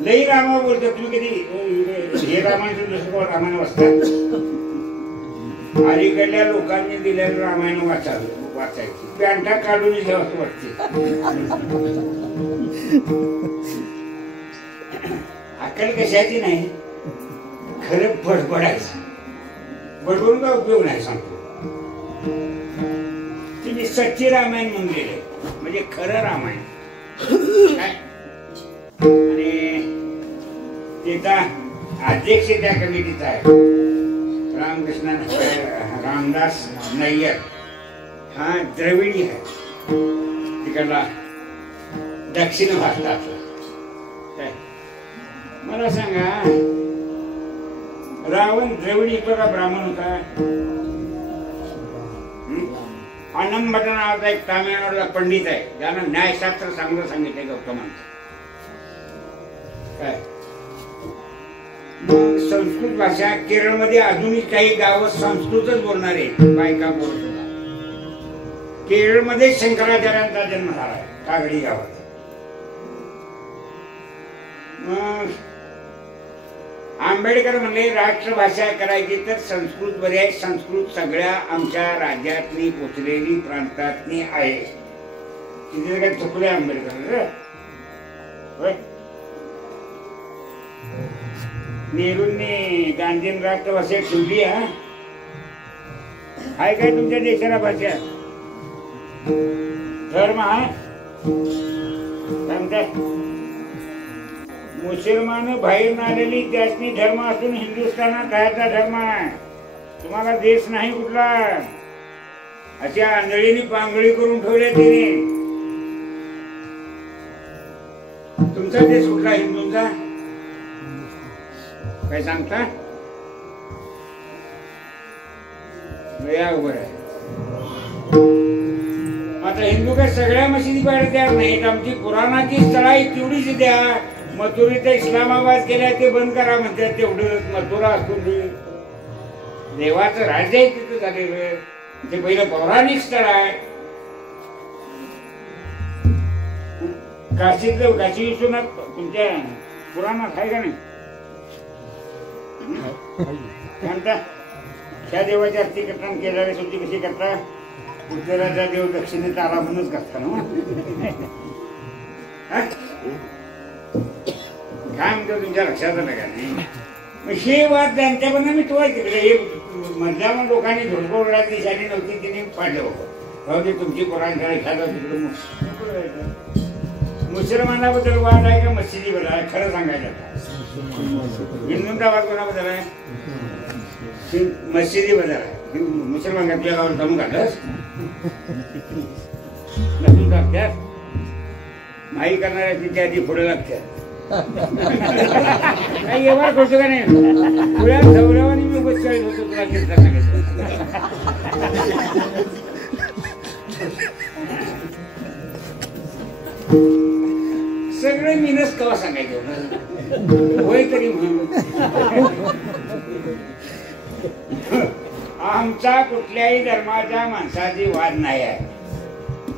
लई रामा बोलतो. तुम्ही कधी हे रामायण दुसरं रामायण वाचतात? अलीकडल्या लोकांनी दिलेलं रामायण वाचायची पॅन्टा काढून घ्यावं वाटते. अक्कल कशाची नाही, खरं बडबडायचं. बडबडून का उपयोग नाही सांगतो. तुम्ही सच्ची रामायण म्हणून गेले म्हणजे खरं रामायण काय. आणि त्याचा अध्यक्ष त्या कमिटीचा आहे रामकृष्ण रामदास नय्यर. हा द्रविडी आहे, तिकडला दक्षिण भारतातला. मला सांगा, रावण द्रविडी तो का ब्राह्मण होता? अनंभट नावाचा एक तामिळनाडूचा पंडित आहे, ज्यानं न्यायशास्त्र चांगलं सांगितलंय गौतमांचं. काय मग संस्कृत भाषा केरळमध्ये अजूनही काही गावं संस्कृतच बोलणारे बायका बोलत होता. केरळमध्ये शंकराचार्यांचा जन्म झालाय कागडी गावात. मग आंबेडकर म्हणले राष्ट्रभाषा करायची तर संस्कृत बरी आहे. संस्कृत सगळ्या आमच्या राज्यातली पोचलेली प्रांतातली आहे. तिथे काय चुकले आंबेडकर? नेहरूंनी गांधीन राष्ट्रभाषा ठेवली. आहे काय तुमच्या देशाला भाषा? धर्म आहे काय? मुसलमान बाहेर आलेली त्यासनी धर्म असून हिंदुस्थानात राहायचा धर्म आहे. तुम्हाला देश नाही कुठला. अशा आंधळीने पांगळी करून ठेवल्या तिने. तुमचा देश कुठला हिंदूंचा? काय सांगता? उभं आहे. आता हिंदू काय सगळ्या मशिदी बाहेर द्या नाहीत. आमची पुराणाची स्थळा तेवढीच द्या. मथुरीचं इस्लामाबाद केल्या ते बंद करा म्हणतात. तेवढं मथुरा असून देवाचं राज्य आहे तिथं झालेलं. ते पहिलं पौराणिक स्थळ आहे. काशीतलं काशी विश्वनाथ तुमच्या पुराणात आहे का नाही? म्हणता त्या देवाची आरती करताना केदारी सुट्टी कशी करता? उत्तराचा देव दक्षिणेत आला म्हणूनच करता ना. काय म्हणतो तुमच्या लक्षात आलं का नाही? मग हे वाद त्यांच्याकडनं मी तुला तिकडे हे मधल्या लोकांनी धुडकोडला दिशाने नव्हती तिने पाडलं होतं. ते तुमची पुराण शाळा एखादा तिकडे मुसलमानाबद्दल वाद आहे का मस्जिदीबद्दल आहे? खरं सांगायचं हिंदूंचा वाद कोणाबद्दल आहे? मस्जिदीबद्दल आहे. मुसलमान आपल्या गावाला जमून काढलंस नसून टाकत्यात. नाही करणाऱ्या तिच्या आधी पुढे लागतात. काही व्यवहार करतो का नाही? पुण्यात दौऱ्यावर मी उभं चाळीस होतो तुला कीर्तन सांगितलं. सगळे मिनस कवा सांगायचं होय तरी म्हणून. आमचा कुठल्याही धर्माच्या माणसाची वाद नाही आहे.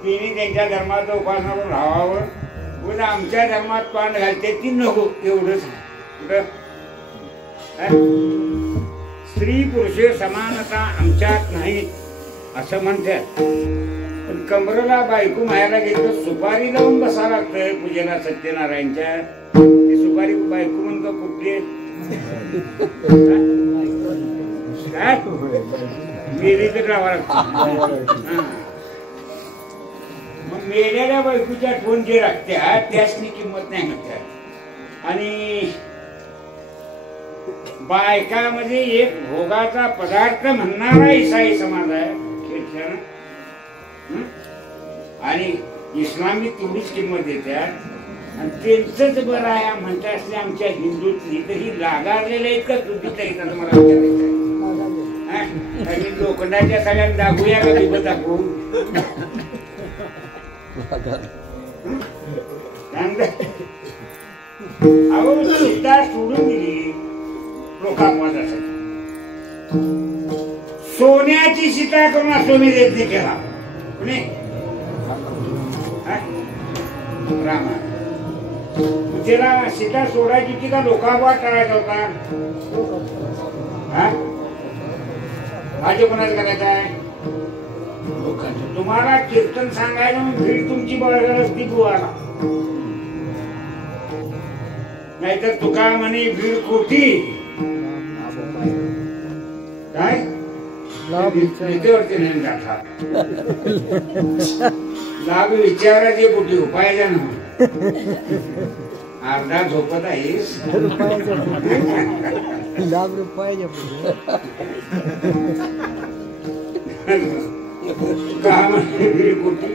तिने त्यांच्या धर्माचं उपासना करून राहावं. उद्या आमच्या धर्मात पान घालते ती नको एवढंच. कुठं स्त्री पुरुष समानता आमच्यात नाही असं म्हणतात. पण कमरेला बायको मायाला गेलं सुपारी लावून बसा लागतंय पूजेला सत्यनारायणच्या. ती सुपारी बायको म्हणतो कुठली काय मेरीच राहावं लागतं. मग मेलेल्या बायकोच्या आठवण जे राखत्या त्यासनी किंमत नाही म्हणतात. आणि बायकामध्ये एक भोगाचा पदार्थ म्हणणारा ईसाई समाज आहे ख्रिश्चन. आणि इस्लामी तेवढीच किंमत देतात. आणि त्यांचंच बरं आहे म्हणता असले आमच्या हिंदूतली तरी लागारलेलं आहेत का चुकीचं आहेत असं मला विचारायचं आहे. लोखंडाच्या सगळ्यांना दाखवूया का बिबत दाखवून? अहो सीता सोडून दिली लोकांसाठी. सोन्याची सीता करून सोने देत केला कुणी? रामा. तिला सीता सोडायची की का लोकांवर टाळायचा होता? भाजी कोणाच करायचा आहे? तुम्हाला कीर्तन सांगायला भीड तुमची बळगड असती बुवाला. नाहीतर तुका म्हणे भीड खोटी काय नेतेवरती नाही जातात. लाभ विचाराचे कुठे उपाय ना. अर्धा झोपत आहेस लाभ रुपये का म्हणजे भीड खोटी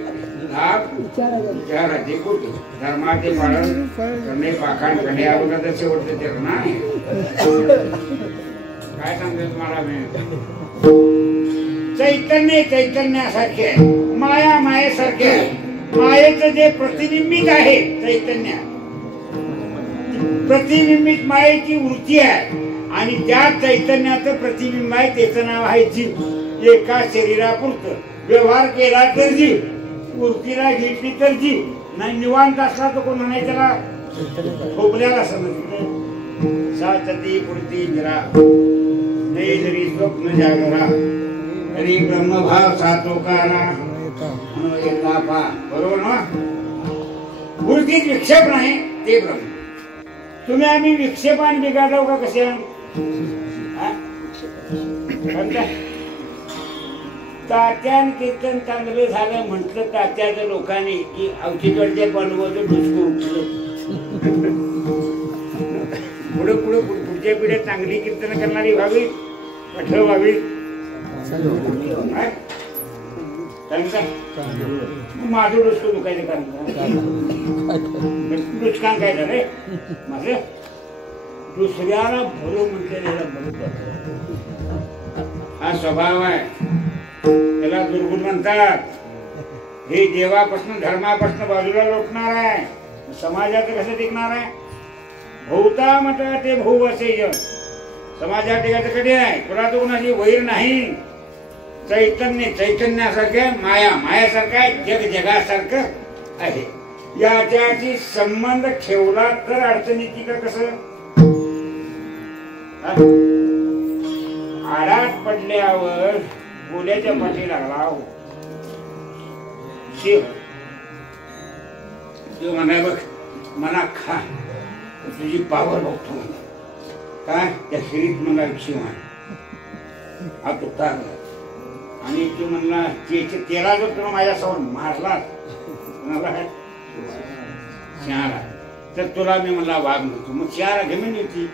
धाप विचाराचे कुठे धर्माचे पालन करणे पाखांड करणे अगोदर शेवटचं चरण आहे. काय सांगते तुम्हाला मी चैतन्य चैतन्यासारखे आहे, माया मायेसारखे आहे. मायेचं जे प्रतिबिंबित आहे चैतन्य प्रतिबिंबित मायेची वृत्ती आहे आणि त्या चैतन्याचं प्रतिबिंब आहे त्याचं नाव आहे जीव. एका शरीरापुरतं व्यवहार केला तर जीव, वृत्तीला घेतली तर जीव नाही. निवांत असला तर कोण म्हणाय त्याला खोबऱ्याला समजलं. साचती पुरती जरा नाही जरी स्वप्न जागरा तरी ब्रह्मभाव सातोकारा बरोबर ना. वृत्तीत विक्षेप नाही ते ब्रह्म. तुम्ही आम्ही विक्षेपान बिघाडव का कसे तात्यान कीर्तन चांगलं झालं म्हटलं तात्याच्या लोकांनी की अवतीकडच्या पांडवाचं डुसकं उठलं. पुढे पुढे पुढच्या पिढ्या चांगली कीर्तन करणारी व्हावी कठोर व्हावी. माझं डुसकं दुखायचं कारण डुचकान काय झालंय माझं दुसऱ्याला भरू म्हटलेला हा स्वभाव आहे. त्याला दुर्गुण म्हणतात. हे देवापासून धर्मापासून बाजूला लोटणार आहे. समाजाचं कसं टिकणार आहे. भोवता म्हटलं ते भाऊ असे जग समाजात टिकायचं कधी आहे. कुणाचं कुणाची वैर नाही. चैतन्य चैतन्यासारखे माया मायासारखं आहे. जग जगासारखं आहे. याच्याशी संबंध ठेवला तर अडचणीची का कसं आडात पडल्यावर गोल्याच्या पाठी लागला शिव. शिव म्हणाय बघ मना खा तुझी पावर बघतो म्हणा. काय त्या शिरीत मला शिव आहे हा तो तारला आणि तू म्हणला तेला जर तुला माझ्यासमोर मारला शहारा तर तुला मी म्हणला वाघ म्हणतो. मग शहारा घेऊन येते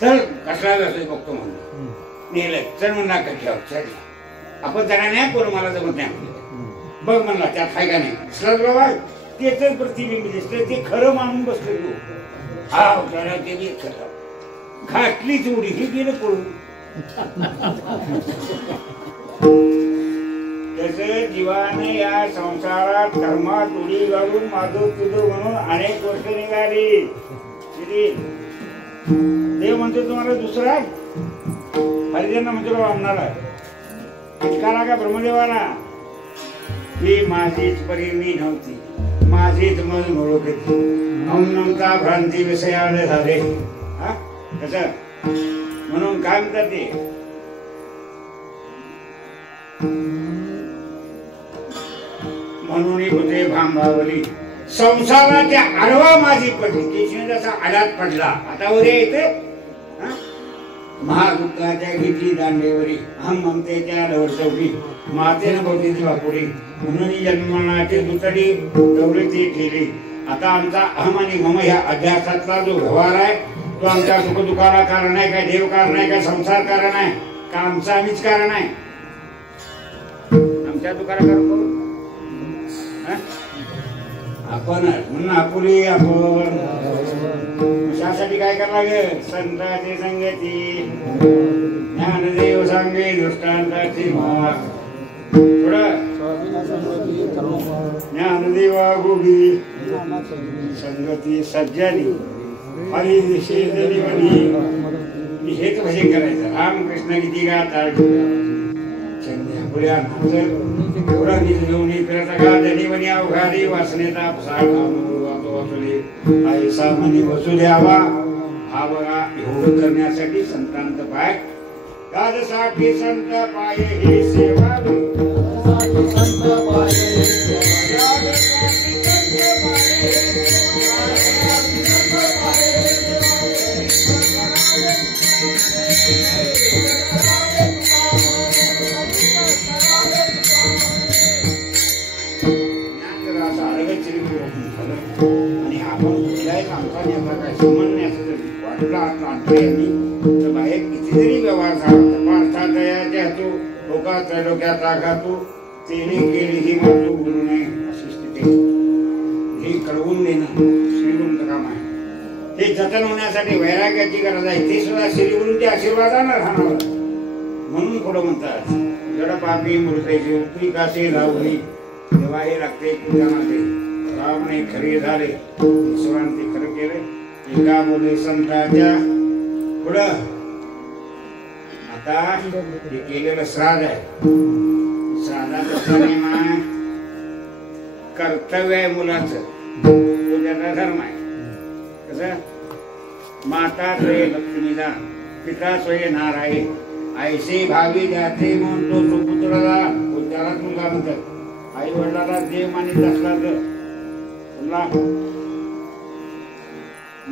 चल कसला बघतो म्हणलं. नेलं चल म्हणला कशावर चढला. आपण जाणार नाही कोण मला जमत नाही बघ म्हणला त्यात हाय का नाही बाबा तेच प्रतिबिंब दिसतं. ते खरं मानून बसलं तू हा ते खरं घातलीच उडी हे गेलं पळून. तसं जीवाने या संसारात कर्मात उडी घालून माझं तुझं म्हणून अनेक वर्ष निघाली. देव म्हणतो तुम्हाला दुसरा हरिजन म्हणतो वामनाला इतकाला का ब्रह्मदेवाला ही माझीच परी मी नव्हती माझीच मन ओळख नमता भ्रांती विषयाने झाले. हा कसं म्हणून काय म्हणतात ते म्हणून होते भांबावली संसाराच्या आडवा माझी पडली केशने जसा आडात पडला. आता उद्या येते महादुःखाच्या घेतली दांडेवरी हम ममतेच्या डवरचौकी मातेनं भोवतीची वापुडी म्हणून जन्मनाची दुतडी प्रवृत्ती केली. आता आमचा अहम आणि मम ह्या अध्यासातला जो व्यवहार आहे तो आमच्या सुख दुःखाला कारण आहे काय देव कारण आहे काय संसार कारण आहे का आमचा आम्हीच कारण आहे. आमच्या दुःखाला कारण करू आपण म्हणून आपुली आपण त्यासाठी काय करावं लागेल संतांची संगती ज्ञानदेव सांगे दृष्टांताची थोडं ज्ञानदेवा गोडी संगती सज्जनी हरी दिशेली म्हणी हेच भजन करायचं. रामकृष्ण गीती गाता पुढ्या घेऊन जनीवनी अवघाडी वासनेचा ऐसा मनी बसू द्यावा. हा बघा एवढं करण्यासाठी संतांत पाय काजसाठी संत पाय हे सेवा संत आणि आपण कुठल्याही माणसाने आता काय समजण्याचं वाटलं बाहेर किती जरी व्यवहार झाला पार्था दयाच्या तू लोकांच्या डोक्यात आघातू तेने केली ही मातू गुरु नये अशी लागते हे कळवून देणं श्रीगुरूंचं काम आहे. ते जतन होण्यासाठी वैराग्याची गरज आहे. ते सुद्धा श्रीगुरूंच्या आशीर्वादानं राहणार. म्हणून पुढं म्हणतात जड पापी मूर्तीची उपी कासे लावली तेव्हा हे लागते पूजनाचे रावणे खरे झाले. ईश्वराने ते खरं केले. एका बोले संताच्या पुढं आता हे केलेलं श्राद्ध आहे. श्राद्धाचा नियम आहे कर्तव्य आहे मुलाचं. तो त्याचा धर्म आहे. कसं माता स्वये लक्ष्मीला पिता स्वये नारायण ऐसे भावी द्याते म्हणतो सुपुत्राला. त्यालाच मुलगा म्हणतात. आई वडिलाला देव मानित असला तर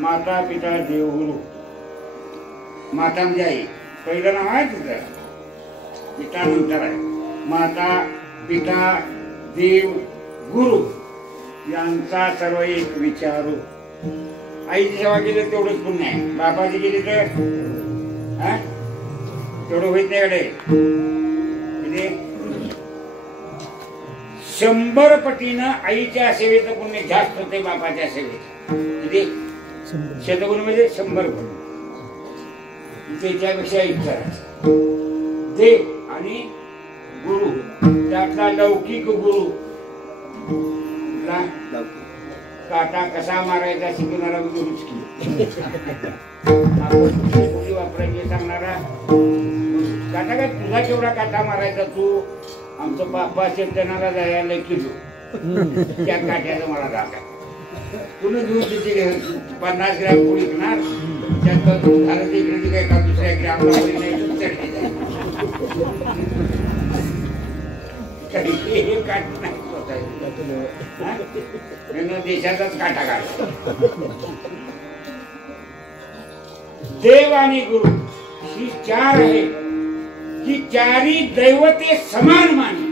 माता पिता देव गुरु. माता म्हणजे आई पहिलं नाव आहे तिथं. पिता नंतर आहे. माता पिता देव गुरु यांचा सर्व एक विचारू. आईची सेवा केली तर तेवढंच पुण्य आहे. बापाची केली तर तेवढं होत नाही. कडे 100 पटीनं आईच्या सेवेचं पुण्य जास्त होते बापाच्या सेवेचं. किती शतगुण म्हणजे 100 गुण. त्याच्यापेक्षा इच्छा देव आणि गुरु त्यातला लौकिक गुरु काटा कसा मारायचा शिकवणारा गुरुच की. वापरायचे सांगणारा काटा काय तुझा केवढा काटा मारायचा. तू आमचं बाप्पा चेतनाला जायला किलो त्या काट्याचा मला राग आहे. पुन्हा घेऊन तिथे 50 ग्रॅम पोळी विकणार. त्यात झालं ते इकडे काय का दुसऱ्या ग्रॅमला पोळी नाही हे काट नाही देशाचाच काटा काढ. देव आणि गुरु ही 4 आहे की 4ही दैवते समान मानी.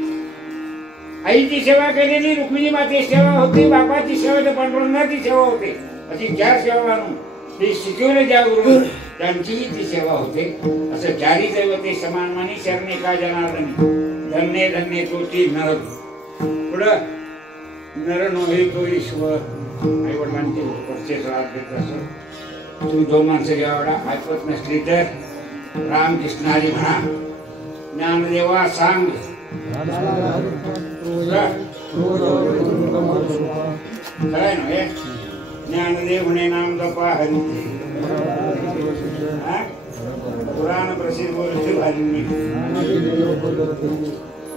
आईची सेवा केलेली रुक्मिणी मातेची सेवा होती. बापाची सेवा तर पांडुरंगाची सेवा होते. अशी 4 सेवा मानून ते शिकवले ज्या गुरु त्यांचीही ती सेवा होते. असं 4ही दैवते समान मानी शरणे का जनार्दनी धन्य धन्य तोची नर. पुढं नर नोहे तो ईश्वर. आई वडिलांचे पुढचे श्राद्ध देत असं. तुम्ही 2 माणसं घ्यावडा ऐकत नसली तर रामकृष्णारी म्हणा. ज्ञानदेवा सांग खरंय ना हे. ज्ञानदेव म्हणे नाम जपा हरी पुराण प्रसिद्ध बोलते भारी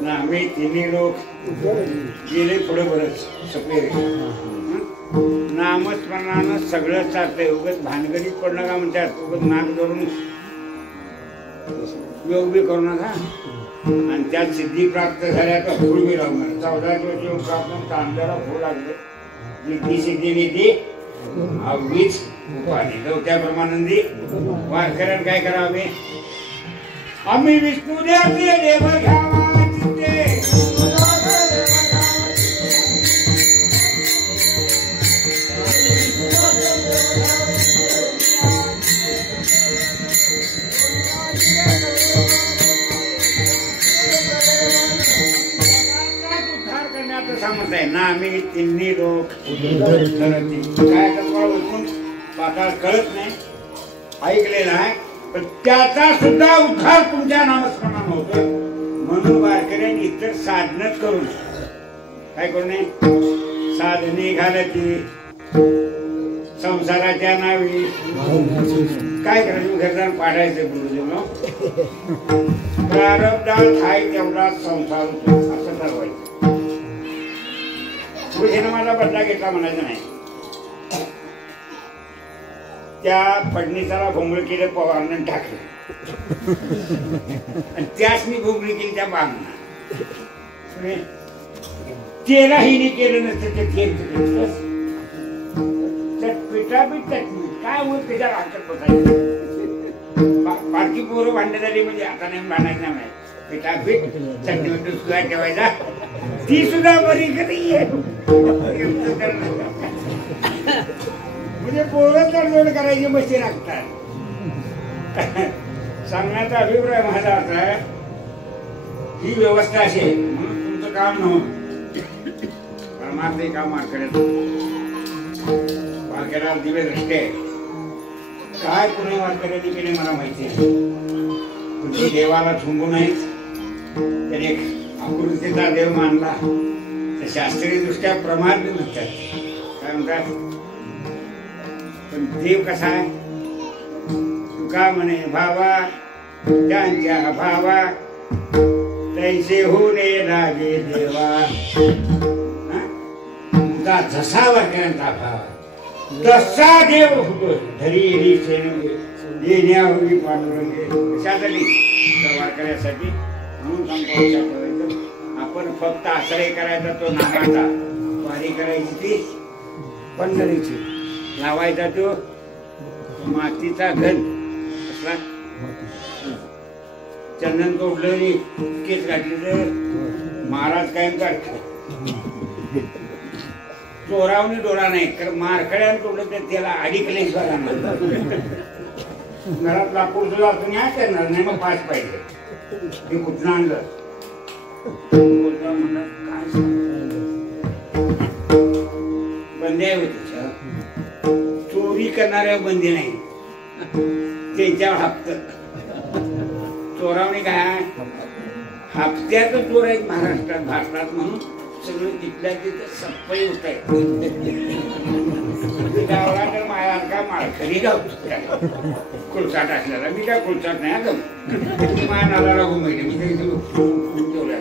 ना. आम्ही 3 लोक गेले पुढे बरंच सपेरे. नामस्मरणानं सगळं चालतंय. उगाच भानगडीत पडणं का म्हणतात. उगाच नाक धरून योग बी करू नका. आणि त्यात सिद्धी प्राप्त झाल्या तर फूल बी लागणार. 14 दिवस योग प्राप्त तांब्याला फूल लागले. निधी सिद्धी निधी अवघीच उपाधी. त्याप्रमाणे वारकऱ्यानं काय करावे. आम्ही विष्णू देवते देव घ्यावा ना. आम्ही 3 लोक काय पाताळ कळत नाही ऐकलेला आहे. पण त्याचा सुद्धा उद्धार तुमच्या नामस्मरणानं होतो. म्हणून वारकऱ्यांनी इतर साधनच करू नये. काय करू नये. साधने घालायची संसाराच्या नावी. काय करायचं घर जाऊन पाडायचं गुरुजींनो. प्रारब्धात हाय तेवढा संसार होतो असं ठरवायचं. गुरुजीनं मला बदला घेतला म्हणायचं नाही. त्या फडणीसाला भोंगळ केलं पवारनं टाकलं आणि त्याच मी भोंगळी केली त्या बांगना. त्याला हिने केलं नसतं ते पिठापीठ चटणी काय होत त्याच्या हातात बसायचं. बारकी पोरं भांडे झाली म्हणजे आता नाही भांडायचं नाही. पिठापीठ चटणी सुद्धा ठेवायचा. ती सुद्धा बरी कधी म्हणजे पोरं तडजोड करायची मशी लागतात. सांगण्याचा अभिप्राय माझा असा आहे ही व्यवस्था अशी आहे म्हणून तुमचं काम नव्हतं. परमार्थ काम मार्केट मार्केटला दिवे रस्ते काय पुणे मार्केटाने केले मला माहिती आहे. तुझी देवाला झुंबू नाहीच, त्याने एक आकृतीचा देव मानला तर शास्त्रीय दृष्ट्या प्रमाण म्हणतात. काय म्हणतात? पण देव कसा आहे? तुका म्हणे भावा त्यांच्या भावा तैसे होणे लागे देवा. तुझा जसा वाक्यांचा भाव तसा देव होतो. धरी येण्या होई पांडुरंगे. कशासाठी? वारकऱ्यासाठी. म्हणून ठेवायचं आपण फक्त आश्रय करायचा तो नामाचा, वारी करायची ती पंढरीची, लावायचा तो मातीचा घन कसला चंदन तोडलं केस घातली तर महाराज कायम काढतो. चोरावणी डोळा नाही तर मारकड्यानं तोडलं तर त्याला अडीकलेच बघा. घरात लाकूड सुद्धा तुम्ही काय करणार नाही, मग पाच पाहिजे ते कुठं आणलं बोलता म्हणत काय बंदी आहे होती. चोरी करणाऱ्या बंदी नाही, त्यांच्यावर हप्त. चोरावणी काय हप्त्याचं चोर आहेत महाराष्ट्रात भारतात, म्हणून सगळं तिथल्या तिथं सप्पई होत आहे. गावला तर माझ्या माळखरी गावतो कुलचाट असलेला. मी काय कुलचाट नाही आता माझ्या नाला लागून माहिती मी ठेवल्या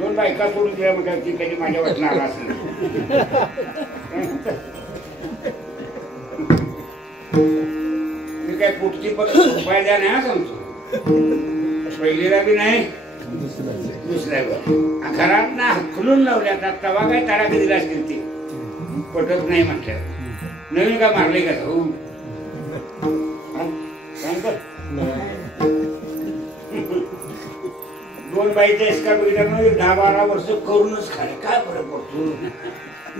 दोन बायका सोडून दिल्या म्हणजे ती कधी माझ्या वाटणं आला असेल. मी काय पुढची पण उपाय द्या नाही सांगतो. पहिलीला बी नाही दुसऱ्या घरात ना हकलून लावल्या आता तवा काय तारा दिला असतील ते पटत नाही म्हटलं. नवीन का मारले का जाऊ दोन बाईच्या एका बिल्डरमध्ये 10-12 वर्ष करूनच खाले. काय फरक पडतो?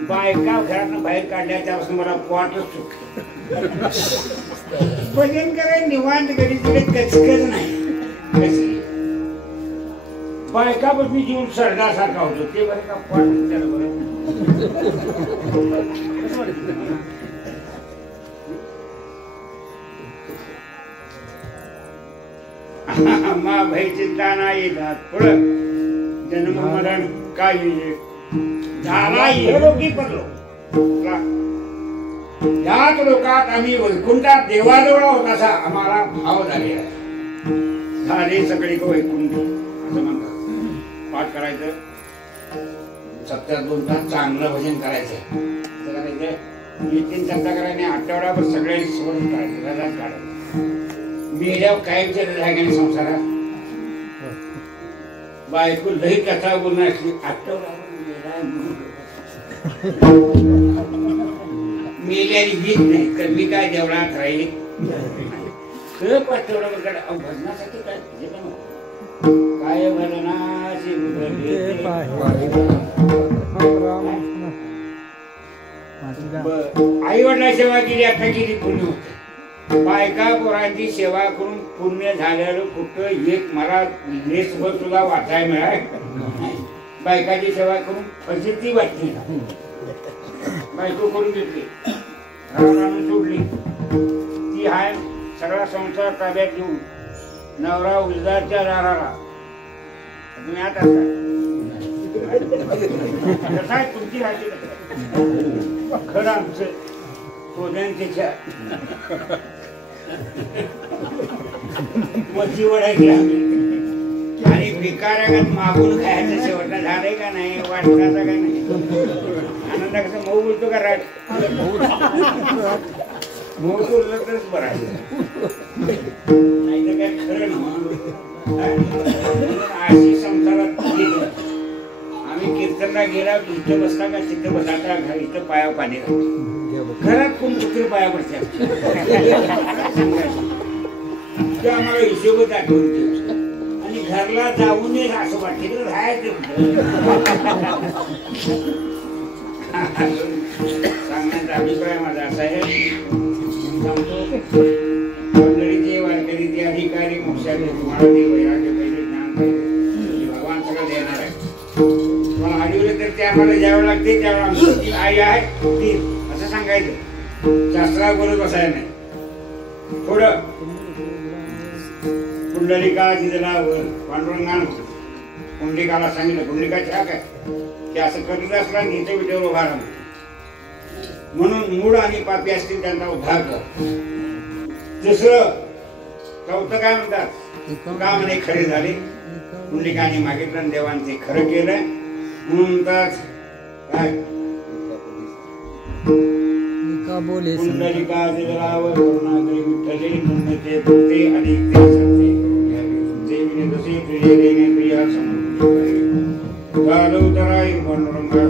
बायका घरात बाहेर काढल्या त्यापासून मला पोटच चुकलं. भजन करायला निवांत घरी तिकडे कचकच नाही. कशी बायका पण मी जीवन सरदासारखा होतो ते बरं का पोट त्याला बरं मा भय चिंता नाही येतात. पुढं जन्म मरण काय झाला येलो पडलो. याच लोकात आम्ही वैकुंठात देवाजवळ होता असा आम्हाला भाव झालेला झाले. सगळे वैकुंठ असं म्हणतात. पाठ करायचं, सप्त्यात 2 तास चांगलं भजन करायचं. नितीन चंदा करायने आठवड्याभर सगळ्यांनी सोडून काढायचं, रजाच काढायचं. मेल्यावर कायमच्या जाग्याने संसारात बायको लई कथा बोलणार असली आठवड्यावर मेल्याने भीत नाही तर मी काय देवळात राहील आठवड्यावर भजनासाठी काय काय भजनाची आई वडिला सेवा केली आता केली पुण्य होते. बायका पोरांची सेवा करून पुण्य झालेलं कुठं एक मला लेसभर सुद्धा वाचायला मिळाय. बायकाची सेवा करून फजिती वाटली. बायको करून घेतली, घरात सोडली, ती हाय सगळा संसार ताब्यात घेऊन नवरा उजदारच्या दाराला. तुम्ही आता कसा तुमची राहते खरं आमचं शोधण्याच्या मती वडायची आणि भिकाऱ्यात मागून खायचं शेवटला झालंय का नाही वाटण्याचा का नाही. आनंदा कसं मऊ बोलतो का राट मऊ बोललं तरच बरं आहे, नाही तर काय खरं ना. अशी संसारात आम्ही कीर्तनला गेला इथं बसला का तिथं बसायचा इथं पाया पाणी घरात कोण कुठे पाया पडते आम्हाला हिशोबच आठवून द्यायचं. आणि घरला जाऊन असं वाटलं राहायचं सांगण्याचा अभिप्राय माझा असा आहे. मंडळीचे वारकरीचे अधिकारी मोक्षाचे तुम्हाला ते वैराग्य पाहिजे, ज्ञान पाहिजे, भगवान सगळं देणार आहे. तुम्हाला हरिवले तर ते आम्हाला ज्यावेळेला लागते त्यावेळेला आमची आई आहे ती असं सांगायचं. शास्त्राला बोलत बसायला नाही. पुढं पुंडलिका जिजलावर पांडुरंगानं पुंडलिकाला सांगितलं, पुंडलिकाची हाक आहे की असं करत असला इथे विटेवर उभा राहा म्हणून मूळ आणि पापी असतील त्यांचा उद्धार कर. दुसरं चौथं काय म्हणतात, का म्हणे खरे झाले. पुंडलिकाने मागितलं देवाने ते खरं केलं म्हणून म्हणतात काय पुंडलिका जिजलावर करुणाकरी विठ्ठले नंदते भक्ते अधिक ते सत्ते देवीने जसे प्रिय देणे प्रिया समर्पित करे. चालू तराई पांडुरंगा